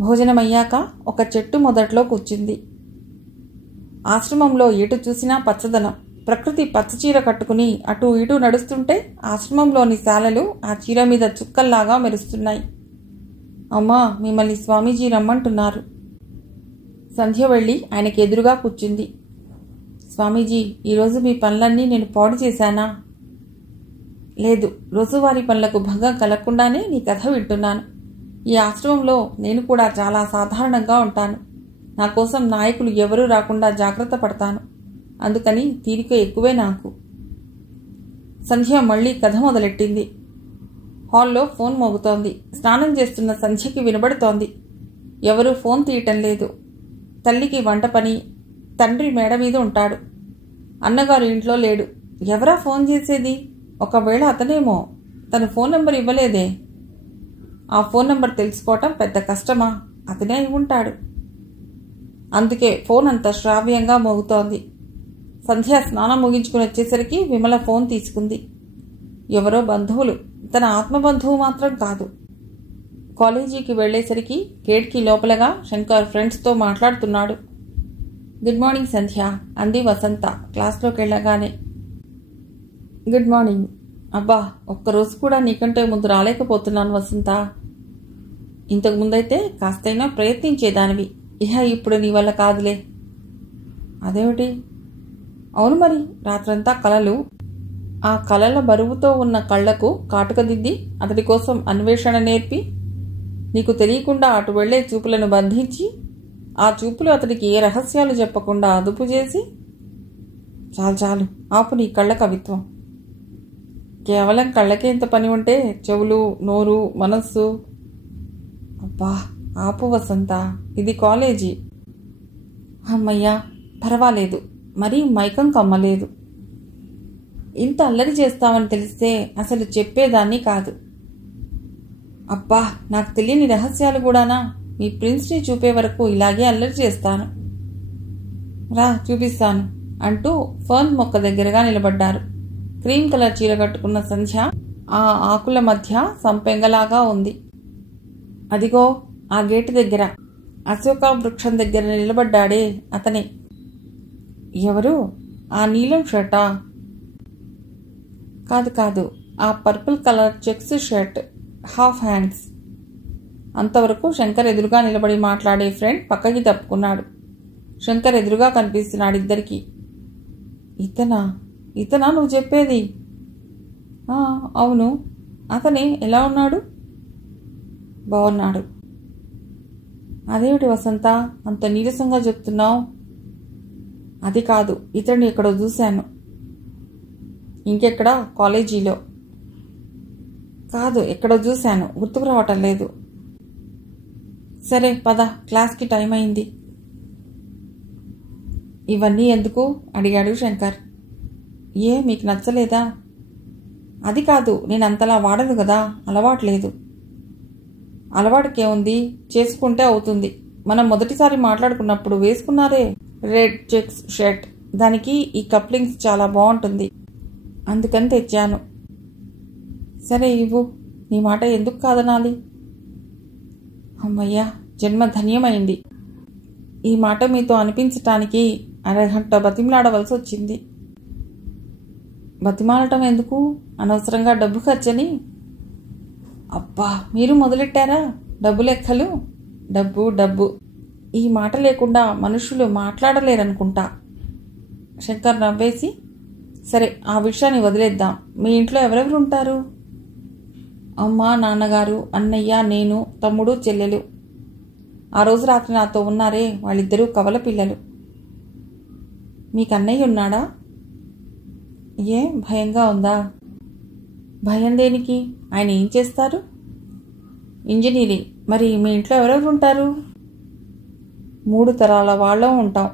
భోజనమయ్యాక ఒక చెట్టు మొదట్లో కూర్చుంది. ఆశ్రమంలో ఎటు చూసినా పచ్చదనం. ప్రకృతి పచ్చచీర కట్టుకుని అటూ ఇటూ నడుస్తుంటే ఆశ్రమంలోని శాలలు ఆ చీర మీద చుక్కల్లాగా మెరుస్తున్నాయి. అమ్మా, మిమ్మల్ని స్వామీజీ రమ్మంటున్నారు. సంధ్య వెళ్ళి ఆయనకి ఎదురుగా కూర్చుంది. స్వామీజీ, ఈరోజు మీ పనులన్నీ నేను పాడు చేశానా? లేదు, రోజువారీ పనులకు భంగం కలగకుండానే నీ కథ వింటున్నాను. ఈ ఆశ్రమంలో నేను కూడా చాలా సాధారణంగా ఉంటాను. నా కోసం నాయకులు ఎవరూ రాకుండా జాగ్రత్త పడతాను. అందుకని తీరిక ఎక్కువే నాకు. సంధ్య మళ్లీ కథ మొదలెట్టింది. హాల్లో ఫోన్ మోగుతోంది. స్నానం చేస్తున్న సంధ్యకి వినబడుతోంది. ఎవరూ ఫోన్ తీయటం లేదు. తల్లికి వంట పని. తండ్రి మేడ మీద ఉంటాడు. అన్నగారు ఇంట్లో లేడు. ఎవరా ఫోన్ చేసేది? ఒకవేళ అతనేమో. తన ఫోన్ నెంబర్ ఇవ్వలేదే. ఆ ఫోన్ నెంబర్ తెలుసుకోవటం పెద్ద కష్టమా? అతనే అయి ఉంటాడు. అందుకే ఫోన్ అంత శ్రావ్యంగా మోగుతోంది. సంధ్య స్నానం ముగించుకుని వచ్చేసరికి విమల ఫోన్ తీసుకుంది. ఎవరో బంధువులు. తన ఆత్మబంధువు మాత్రం కాదు. కాలేజీకి వెళ్లేసరికి గేట్కి లోపలగా శంకర్ ఫ్రెండ్స్తో మాట్లాడుతున్నాడు. గుడ్ మార్నింగ్ సంధ్య అంది వసంత క్లాస్లోకి వెళ్ళగానే. Good morning. అబ్బా, ఒక్కరోజు కూడా నీకంటే ముందు రాలేకపోతున్నాను వసంత. ఇంతకు ముందైతే కాస్తైనా ప్రయత్నించేదానివి. ఇహ ఇప్పుడు నీ వల్ల కాదులే. అదేమిటి? అవును మరి, రాత్రంతా కలలు. ఆ కలల బరువుతో ఉన్న కళ్లకు కాటుక దిద్ది అతడి కోసం అన్వేషణ నేర్పి నీకు తెలియకుండా అటు వెళ్లే చూపులను బంధించి ఆ చూపులు అతడికి ఏ రహస్యాలు చెప్పకుండా అదుపు చేసి. చాలు చాలు, ఆపు నీ కళ్ళ కవిత్వం. కేవలం కళ్ళకే ఇంత పని ఉంటే చెవులు, నోరు, మనస్సు. అబ్బా ఆపు వసంత, ఇది కాలేజీ. అమ్మయ్యా, పర్వాలేదు, మరీ మైకం కమ్మలేదు. ఇంత అల్లరి చేస్తామని తెలిస్తే అసలు చెప్పేదాన్ని కాదు. అబ్బా, నాకు తెలియని రహస్యాలు కూడానా? మీ ప్రిన్స్ని చూపే వరకు ఇలాగే అల్లరి చేస్తాను. రా చూపిస్తాను అంటూ ఫర్న్ మొక్క దగ్గరగా నిలబడ్డారు. క్రీమ్ కలర్ చీర కట్టుకున్న సంధ్య ఆ ఆకుల మధ్య సంపెంగలాగా ఉంది. అదిగో ఆ గేటు దగ్గర అశోక వృక్షం దగ్గర నిలబడ్డాడే అతనే. ఎవరు? ఆ నీలం షర్టా? కాదు కాదు, ఆ purple colour checks shirt, half hands. అంతవరకు శంకర్ ఎదురుగా నిలబడి మాట్లాడే ఫ్రెండ్ పక్కకి తప్పుకున్నాడు. శంకర్ ఎదురుగా కనిపిస్తున్నాడు ఇద్దరికి. ఇతనా? ఇతనా నువ్వు చెప్పేది? అవును, అతనే. ఎలా ఉన్నాడు? బాగున్నాడు. అదేమిటి వసంత, అంత నీరసంగా చెప్తున్నావు? అది కాదు, ఇతడిని ఎక్కడో చూశాను. ఇంకెక్కడా? కాలేజీలో. కాదు, ఎక్కడో చూశాను, గుర్తుకు రావటం లేదు. సరే పద, క్లాస్కి టైం అయింది. ఇవన్నీ ఎందుకు అడిగాడు శంకర్. ఏ, మీకు నచ్చలేదా? అది కాదు, నేను అంతలా వాడను కదా, అలవాట్లేదు. అలవాటుకేముంది, చేసుకుంటే అవుతుంది. మనం మొదటిసారి మాట్లాడుకున్నప్పుడు వేసుకున్నారే రెడ్ చెక్స్ షర్ట్, దానికి ఈ కప్లింగ్స్ చాలా బాగుంటుంది, అందుకని తెచ్చాను. సరే ఇవ్వు, నీ మాట ఎందుకు కాదనాలి? అమ్మయ్యా, జన్మ ధన్యమైంది. ఈ మాట మీతో అనిపించటానికి అరగంట బతిమలాడవలసి వచ్చింది. బతిమాలటం ఎందుకు, అనవసరంగా డబ్బు ఖర్చని. అబ్బా, మీరు మొదలెట్టారా డబ్బు లెక్కలు? డబ్బు డబ్బు, ఈ మాట లేకుండా మనుషులు మాట్లాడలేరనుకుంటా. శంకర్ నవ్వేసి, సరే ఆ విషయాన్ని వదిలేద్దాం. మీ ఇంట్లో ఎవరెవరు ఉంటారు? అమ్మ, నాన్నగారు, అన్నయ్య, నేను, తమ్ముడు, చెల్లెలు. ఆ రోజు రాత్రి నాతో ఉన్నారే, వాళ్ళిద్దరూ కవల పిల్లలు. మీకు అన్నయ్య ఉన్నాడా? ఏ, భయంగా ఉందా? భయం దేనికి? ఆయన ఏం చేస్తారు? ఇంజనీరింగ్. మరి మీ ఇంట్లో ఎవరెవరు ఉంటారు? 3 తరాల వాళ్ళం ఉంటాం.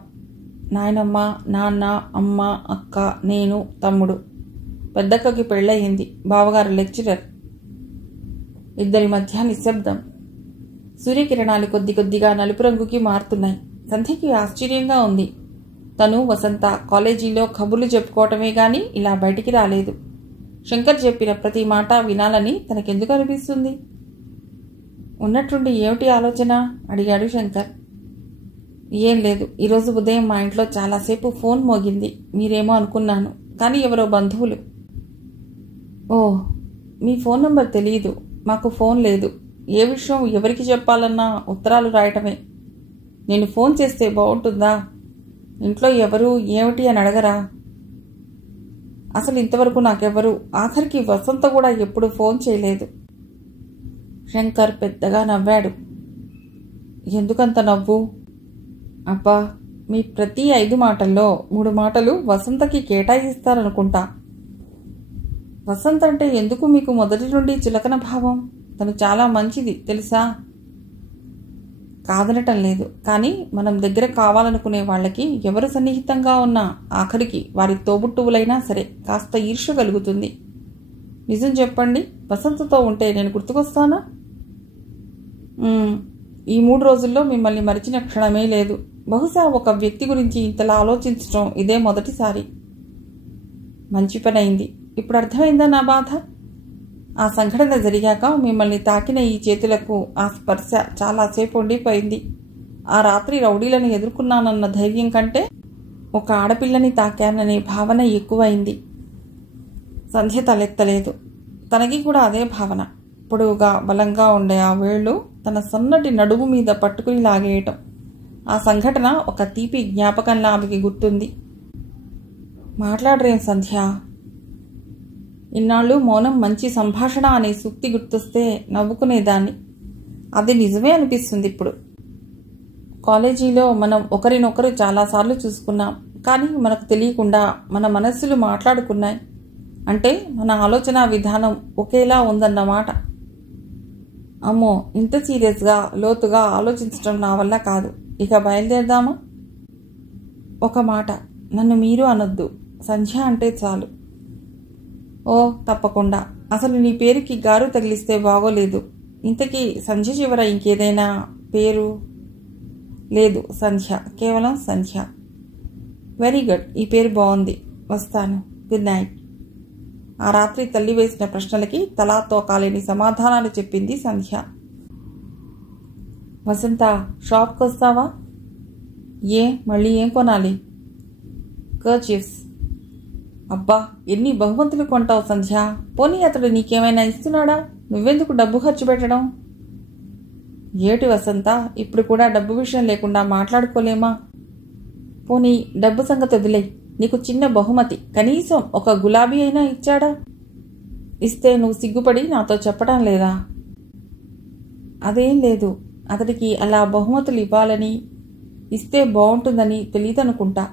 నాయనమ్మ, నాన్న, అమ్మ, అక్క, నేను, తమ్ముడు. పెద్దక్కకి పెళ్ళయింది, బావగారు లెక్చరర్. ఇద్దరి మధ్య నిశ్శబ్దం. సూర్యకిరణాలు కొద్ది కొద్దిగా నలుపు రంగుకి మారుతున్నాయి. సంధ్యకి ఆశ్చర్యంగా ఉంది. తను వసంత కాలేజీలో కబుర్లు చెప్పుకోవటమే గాని ఇలా బయటికి రాలేదు. శంకర్ చెప్పిన ప్రతి మాట వినాలని తనకెందుకు అనిపిస్తుంది? ఉన్నట్టుండి ఏమిటి ఆలోచన? అడిగాడు శంకర్. ఏం లేదు, ఈరోజు ఉదయం మా ఇంట్లో చాలాసేపు ఫోన్ మోగింది. మీరేమో అనుకున్నాను, కానీ ఎవరో బంధువులు. ఓ, మీ ఫోన్ నంబర్ తెలియదు. మాకు ఫోన్ లేదు. ఏ విషయం ఎవరికి చెప్పాలన్నా ఉత్తరాలు రాయటమే. నేను ఫోన్ చేస్తే బాగుంటుందా? ఇంట్లో ఎవరు ఏమిటి అని అడగరా? అసలు ఇంతవరకు నాకెవరు, ఆఖరికి వసంత కూడా ఎప్పుడు ఫోన్ చేయలేదు. శంకర్ పెద్దగా నవ్వాడు. ఎందుకంత నవ్వు? అబ్బా, మీ ప్రతి 5 మాటల్లో 3 మాటలు వసంతకి కేటాయిస్తారనుకుంటా. వసంత అంటే ఎందుకు మీకు మొదటి నుండి చులకన భావం? తను చాలా మంచిది తెలుసా? కాదనటం లేదు, కానీ మనం దగ్గర కావాలనుకునే వాళ్ళకి ఎవరు సన్నిహితంగా ఉన్నా ఆఖరికి వారి తోబుట్టువులైనా సరే కాస్త ఈర్ష్య కలుగుతుంది. నిజం చెప్పండి, వసంతతో ఉంటే నేను గుర్తుకొస్తానా? ఈ 3 రోజుల్లో మిమ్మల్ని మరిచిన క్షణమే లేదు. బహుశా ఒక వ్యక్తి గురించి ఇంతలా ఆలోచించడం ఇదే మొదటిసారి. మంచి పని అయింది. ఇప్పుడు అర్థమైందా నా బాధ? ఆ సంఘటన జరిగాక మిమ్మల్ని తాకిన ఈ చేతులకు ఆ స్పర్శ చాలాసేపు ఉండిపోయింది. ఆ రాత్రి రౌడీలను ఎదుర్కొన్నానన్న ధైర్యం కంటే ఒక ఆడపిల్లని తాకాననే భావన ఎక్కువైంది. సంధ్య తలెత్తలేదు. తనకి కూడా అదే భావన. పొడవుగా బలంగా ఉండే ఆ వేళ్లు తన సన్నటి నడుము మీద పట్టుకుని లాగేయటం. ఆ సంఘటన ఒక తీపి జ్ఞాపకంలా ఆమెకి గుర్తుంది. మాట్లాడరేం సంధ్య? ఇన్నాళ్ళు మౌనం మంచి సంభాషణ అనే సూక్తి గుర్తొస్తే నవ్వుకునేదాన్ని. అది నిజమే అనిపిస్తుంది ఇప్పుడు. కాలేజీలో మనం ఒకరినొకరు చాలాసార్లు చూసుకున్నాం, కానీ మనకు తెలియకుండా మన మనస్సులు మాట్లాడుకున్నాయి. అంటే మన ఆలోచన విధానం ఒకేలా ఉందన్నమాట. అమ్మో, ఇంత సీరియస్గా లోతుగా ఆలోచించడం నా వల్ల కాదు. ఇక బయలుదేరదామా? ఒక మాట, నన్ను మీరు అనొద్దు. సంధ్య అంటే చాలు. ఓ, తప్పకుండా. అసలు నీ పేరుకి గారు తగిలిస్తే బాగోలేదు. ఇంతకీ సంధ్య చివర ఇంకేదైనా పేరు? లేదు, సంధ్య, కేవలం సంధ్య. వెరీ గుడ్, ఈ పేరు బాగుంది. వస్తాను. Good night. ఆ రాత్రి తల్లి వేసిన ప్రశ్నలకి తలా తోకాలేని సమాధానాలు చెప్పింది సంధ్య. వసంత, షాప్కి వస్తావా? ఏ, మళ్ళీ ఏం కొనాలి? కర్చీఫ్స్. అబ్బా, ఎన్ని బహుమతులు కొంటావు సంధ్య. పోనీ అతడు నీకేమైనా ఇస్తున్నాడా? నువ్వెందుకు డబ్బు ఖర్చు పెట్టడం? ఏటి వసంత, ఇప్పుడు కూడా డబ్బు విషయం లేకుండా మాట్లాడుకోలేమా? పోనీ డబ్బు సంగతి వదిలేయ్. నీకు చిన్న బహుమతి, కనీసం ఒక గులాబీ అయినా ఇచ్చాడా? ఇస్తే నువ్వు సిగ్గుపడి నాతో చెప్పడం లేదా? అదేం లేదు, అతడికి అలా బహుమతులు ఇవ్వాలని, ఇస్తే బాగుంటుందని తెలియదనుకుంటా.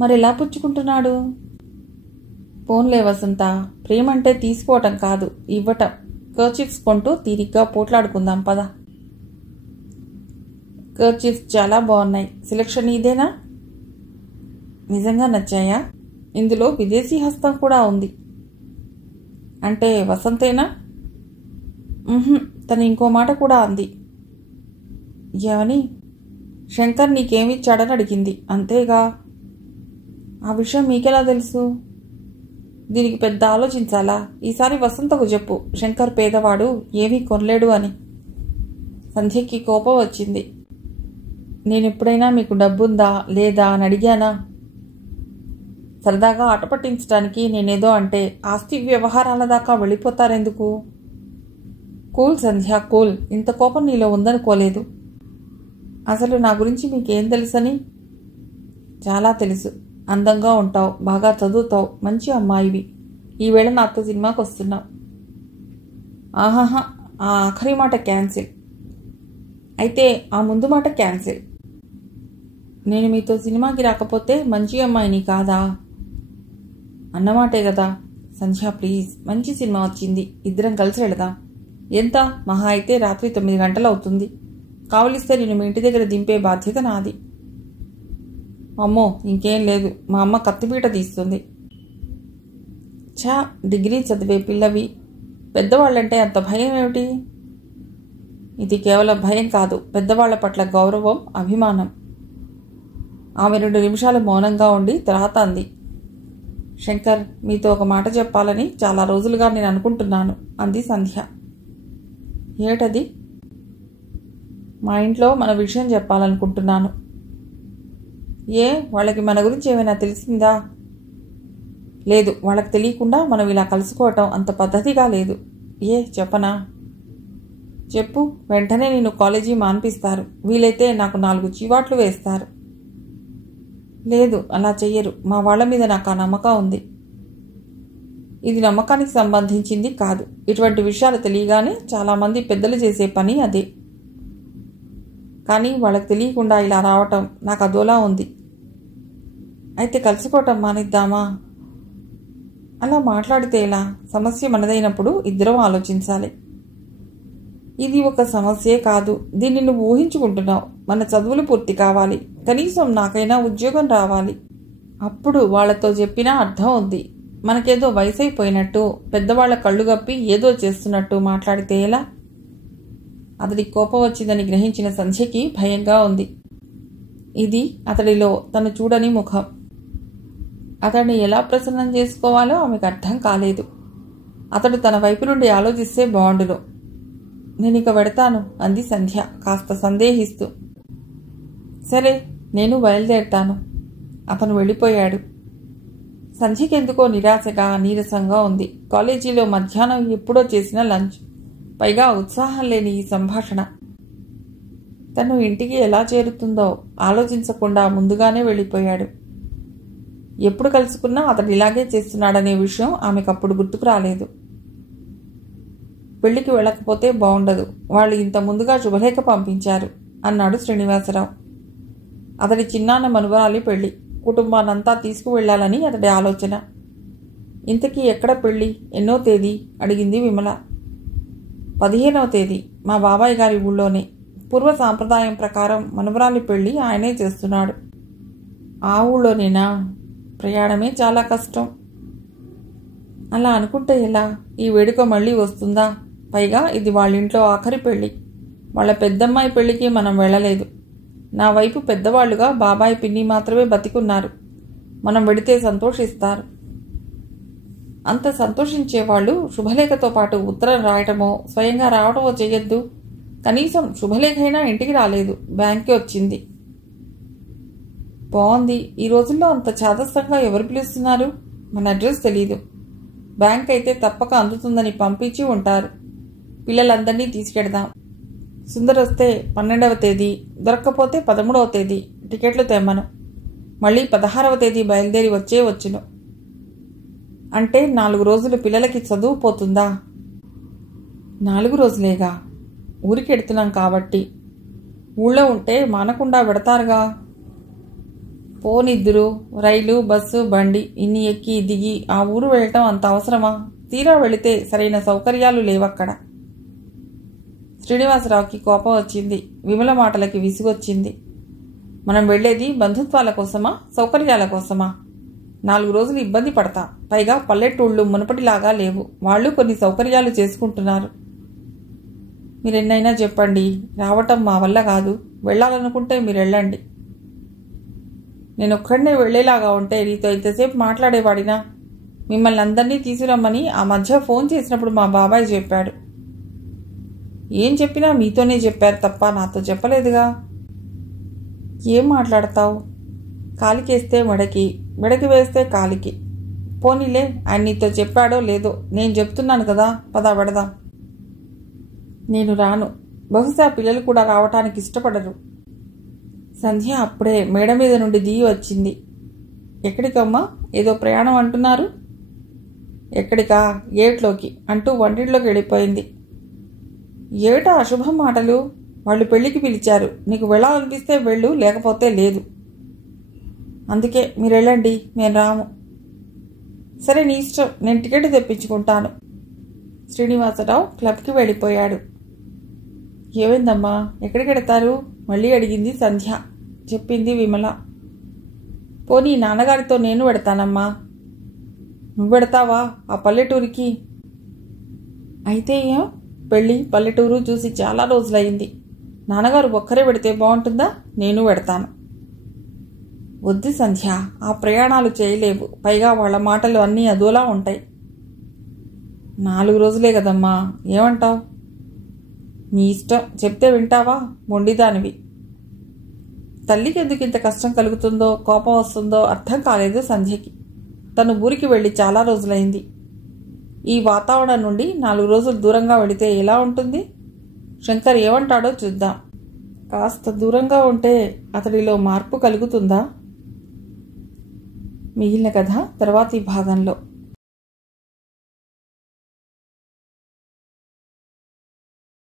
మరెలా పుచ్చుకుంటున్నాడు? పోన్లే వసంత, ప్రేమంటే తీసుకోవటం కాదు, ఇవ్వటం. కర్చీఫ్స్ కొంటూ తీరిగ్గా పోట్లాడుకుందాం పద. కర్చీఫ్స్ చాలా బాగున్నాయి. సెలెక్షన్ ఇదేనా? నిజంగా నచ్చాయా? ఇందులో విదేశీ హస్తం కూడా ఉంది. అంటే వసంతేనా? తను ఇంకో మాట కూడా అంది. ఏమని? శంకర్ నీకేమిచ్చాడని అడిగింది. అంతేగా. ఆ విషయం మీకెలా తెలుసు? దీనికి పెద్ద ఆలోచించాలా? ఈసారి వసంతకు చెప్పు, శంకర్ పేదవాడు, ఏమీ కొనలేడు అని. సంధ్యకి కోపం వచ్చింది. నేనెప్పుడైనా మీకు డబ్బుందా లేదా అని అడిగానా? సరదాగా ఆట పట్టించడానికి నేనేదో అంటే ఆస్తి వ్యవహారాల దాకా వెళ్ళిపోతారెందుకు? కూల్ సంధ్య, కూల్. ఇంత కోపం నీలో ఉందనుకోలేదు. అసలు నా గురించి మీకేం తెలుసని? చాలా తెలుసు. అందంగా ఉంటావు, బాగా చదువుతావు, మంచి అమ్మాయివి. ఈవేళ నాతో సినిమాకి వస్తున్నావు. ఆహాహా, ఆ ఆఖరి మాట క్యాన్సిల్. అయితే ఆ ముందు మాట క్యాన్సిల్. నేను మీతో సినిమాకి రాకపోతే మంచి అమ్మాయిని కాదా? అన్నమాటే కదా. సంధ్య ప్లీజ్, మంచి సినిమా వచ్చింది, ఇద్దరం కలిసి వెళదాం. ఎంత? మహా అయితే రాత్రి 9 గంటలు అవుతుంది. కావలిస్తే నేను మీ ఇంటి దగ్గర దింపే బాధ్యత నాది. అమ్మో, ఇంకేం లేదు. మా అమ్మ కత్తిపీట తీస్తుంది. డిగ్రీ చదివే పిల్లవి, పెద్దవాళ్ళంటే అంత భయం ఏమిటి? ఇది కేవలం భయం కాదు, పెద్దవాళ్ల పట్ల గౌరవం, అభిమానం. ఆమె 2 నిమిషాలు మౌనంగా ఉండి తర్వాత అంది. శంకర్, మీతో ఒక మాట చెప్పాలని చాలా రోజులుగా నేను అనుకుంటున్నాను అంది సంధ్య. ఏటది? మా ఇంట్లో మన విషయం చెప్పాలనుకుంటున్నాను. ఏ, వాళ్ళకి మన గురించి ఏమైనా తెలిసిందా? లేదు, వాళ్ళకి తెలియకుండా మనం ఇలా కలుసుకోవటం అంత పద్ధతిగా లేదు. చెప్పనా? చెప్పు. వెంటనే నేను కాలేజీ మాన్పిస్తారు. వీలైతే నాకు 4 చీవాట్లు వేస్తారు. లేదు, అలా చెయ్యరు. మా వాళ్ళ మీద నాకు ఆ నమ్మకం ఉంది. ఇది నమ్మకానికి సంబంధించింది కాదు. ఇటువంటి విషయాలు తెలియగానే చాలామంది పెద్దలు చేసే పని అదే. కానీ వాళ్ళకి తెలియకుండా ఇలా రావటం నాకు అదోలా ఉంది. అయితే కలుసుకోవటం మానిద్దామా? అలా మాట్లాడితే ఎలా? సమస్య మనదైనప్పుడు ఇద్దరం ఆలోచించాలి. ఇది ఒక సమస్యే కాదు. దీన్ని నువ్వు ఊహించుకుంటున్నావు. మన చదువులు పూర్తి కావాలి, కనీసం నాకైనా ఉద్యోగం రావాలి. అప్పుడు వాళ్లతో చెప్పినా అర్థం ఉంది. మనకేదో వయసైపోయినట్టు, పెద్దవాళ్ల కళ్ళు గప్పి ఏదో చేస్తున్నట్టు మాట్లాడితే ఎలా? అతడి కోపం వచ్చిందని గ్రహించిన సంధ్యకి భయంగా ఉంది. ఇది అతడిలో తను చూడని ముఖం. అతడిని ఎలా ప్రసన్నం చేసుకోవాలో ఆమెకు అర్థం కాలేదు. అతడు తన వైపు నుండి ఆలోచిస్తే బాగుండును. నేనిక వెడతాను అంది సంధ్య కాస్త సందేహిస్తూ. సరే, నేను బయలుదేరుతాను. అతను వెళ్ళిపోయాడు. సంధ్యకెందుకో నిరాశగా, నీరసంగా ఉంది. కాలేజీలో మధ్యాహ్నం ఎప్పుడో చేసిన లంచ్, పైగా ఉత్సాహం లేని ఈ సంభాషణ. తను ఇంటికి ఎలా చేరుతుందో ఆలోచించకుండా ముందుగానే వెళ్ళిపోయాడు. ఎప్పుడు కలుసుకున్నా అతడు ఇలాగే చేస్తున్నాడనే విషయం ఆమెకప్పుడు గుర్తుకు రాలేదు. పెళ్లికి వెళ్ళకపోతే బాగుండదు. వాళ్ళు ఇంత ముందుగా శుభలేఖ పంపించారు అన్నాడు శ్రీనివాసరావు. అతడి చిన్నాన్న మనువరాలి పెళ్లి. కుటుంబానంతా తీసుకువెళ్లాలని అతడి ఆలోచన. ఇంతకీ ఎక్కడ పెళ్లి? ఎన్నో తేదీ అడిగింది విమల. 15వ తేదీ, మా బాబాయ్ గారి ఊళ్ళోనే. పూర్వ సాంప్రదాయం ప్రకారం మనువరాలి పెళ్లి ఆయనే చేస్తున్నాడు. ఆ ఊళ్ళోనేనా? ప్రయాణమే చాలా కష్టం. అలా అనుకుంటే ఎలా? ఈ వేడుక మళ్ళీ వస్తుందా? పైగా ఇది వాళ్ళింట్లో ఆఖరి పెళ్లి. వాళ్ళ పెద్దమ్మాయి పెళ్లికి మనం వెళ్ళలేదు. నా వైపు పెద్దవాళ్లుగా బాబాయ్ పిన్ని మాత్రమే బతికున్నారు. మనం వెడితే సంతోషిస్తారు. అంత సంతోషించేవాళ్లు శుభలేఖతో పాటు ఉత్తరం రాయటమో స్వయంగా రావటమో చేయొద్దు. కనీసం శుభలేఖైనా ఇంటికి రాలేదు, బ్యాంక్కి వచ్చింది. బాగుంది. ఈ రోజుల్లో అంత చాదస్తంగా ఎవరు పిలుస్తున్నారు? మన అడ్రస్ తెలీదు. బ్యాంక్ అయితే తప్పక అందుతుందని పంపించి ఉంటారు. పిల్లలందరినీ తీసుకెడదాం. సుందర్ వస్తే 12వ తేదీ, దొరక్కపోతే 13వ తేదీ టికెట్లు తెమ్మను. మళ్ళీ 16వ తేదీ బయలుదేరి వచ్చును. అంటే 4 రోజులు పిల్లలకి చదువు పోతుందా? 4 రోజులేగా. ఊరికి ఎడుతున్నాం కాబట్టి. ఊళ్ళో ఉంటే మానకుండా పెడతారుగా. పోనిద్దురు. రైలు, బస్సు, బండి ఇన్ని ఎక్కి దిగి ఆ ఊరు వెళ్ళటం అంత అవసరమా? తీరా వెళితే సరైన సౌకర్యాలు లేవక్కడ. శ్రీనివాసరావుకి కోపం వచ్చింది. విమల మాటలకి విసుగొచ్చింది. మనం వెళ్లేది బంధుత్వాల కోసమా, సౌకర్యాల కోసమా? 4 రోజులు ఇబ్బంది పడతాం. పైగా పల్లెటూళ్ళు మునుపటిలాగా లేవు. వాళ్ళు కొన్ని సౌకర్యాలు చేసుకుంటున్నారు. మీరు ఎన్నైనా చెప్పండి, రావటం మా వల్ల కాదు. వెళ్ళాలనుకుంటే మీరు వెళ్ళండి. నేను ఒక్కడనే వెళ్ళేలాగా ఉంటే నీతో ఇంతసేపు మాట్లాడేవాడినా? మిమ్మల్ని అందరినీ తీసుకురమ్మని ఆ మధ్య ఫోన్ చేసినప్పుడు మా బాబాయ్ చెప్పాడు. ఏం చెప్పినా మీతోనే చెప్పారు తప్ప నాతో చెప్పలేదుగా. ఏం మాట్లాడతావు? కాలికేస్తే మెడకి, మెడకి వేస్తే కాలికి. పోనీలే, ఆయన నీతో చెప్పాడో లేదో, నేను చెప్తున్నాను కదా, పద పెడదాం. నేను రాను. బహుశా పిల్లలు కూడా రావటానికి ఇష్టపడరు. సంధ్య అప్పుడే మేడ మీద నుండి దిగి వచ్చింది. ఎక్కడికమ్మా? ఏదో ప్రయాణం అంటున్నారు. ఎక్కడికా? ఏట్లోకి అంటూ వంటింట్లోకి వెళ్ళిపోయింది. ఏటా అశుభం మాటలు? వాళ్ళు పెళ్లికి పిలిచారు. నీకు వెళ్ళాలనిపిస్తే వెళ్ళు, లేకపోతే లేదు. అందుకే మీరు వెళ్ళండి, మేము రాము. సరే, నీ ఇష్టం, నేను టికెట్ తెప్పించుకుంటాను. శ్రీనివాసరావు క్లబ్కి వెళ్ళిపోయాడు. ఏమైందమ్మా, ఎక్కడికి వెడతారు? మళ్ళీ అడిగింది సంధ్య. చెప్పింది విమల. పోనీ నాన్నగారితో నేను వెడతానమ్మా. నువ్వు పెడతావా ఆ పల్లెటూరికి? అయితే ఏం, పెళ్ళి పల్లెటూరు చూసి చాలా రోజులయ్యింది. నాన్నగారు ఒక్కరే పెడితే బాగుంటుందా? నేను పెడతాను. వద్దు సంధ్య, ఆ ప్రయాణాలు చేయలేవు. పైగా వాళ్ళ మాటలు అన్నీ అదోలా ఉంటాయి. 4 రోజులే కదమ్మా, ఏమంటావు? నీ ఇష్టం, చెప్తే వింటావా? మొండిదానివి. తల్లికి ఎందుకు ఇంత కష్టం కలుగుతుందో, కోపం వస్తుందో అర్థం కాలేదు సంధ్యకి. తను ఊరికి వెళ్ళి చాలా రోజులైంది. ఈ వాతావరణం నుండి 4 రోజులు దూరంగా వెళితే ఎలా ఉంటుంది? శంకర్ ఏమంటాడో చూద్దాం. కాస్త దూరంగా ఉంటే అతడిలో మార్పు కలుగుతుందా? మిగిలిన కథ తర్వాతి భాగంలో.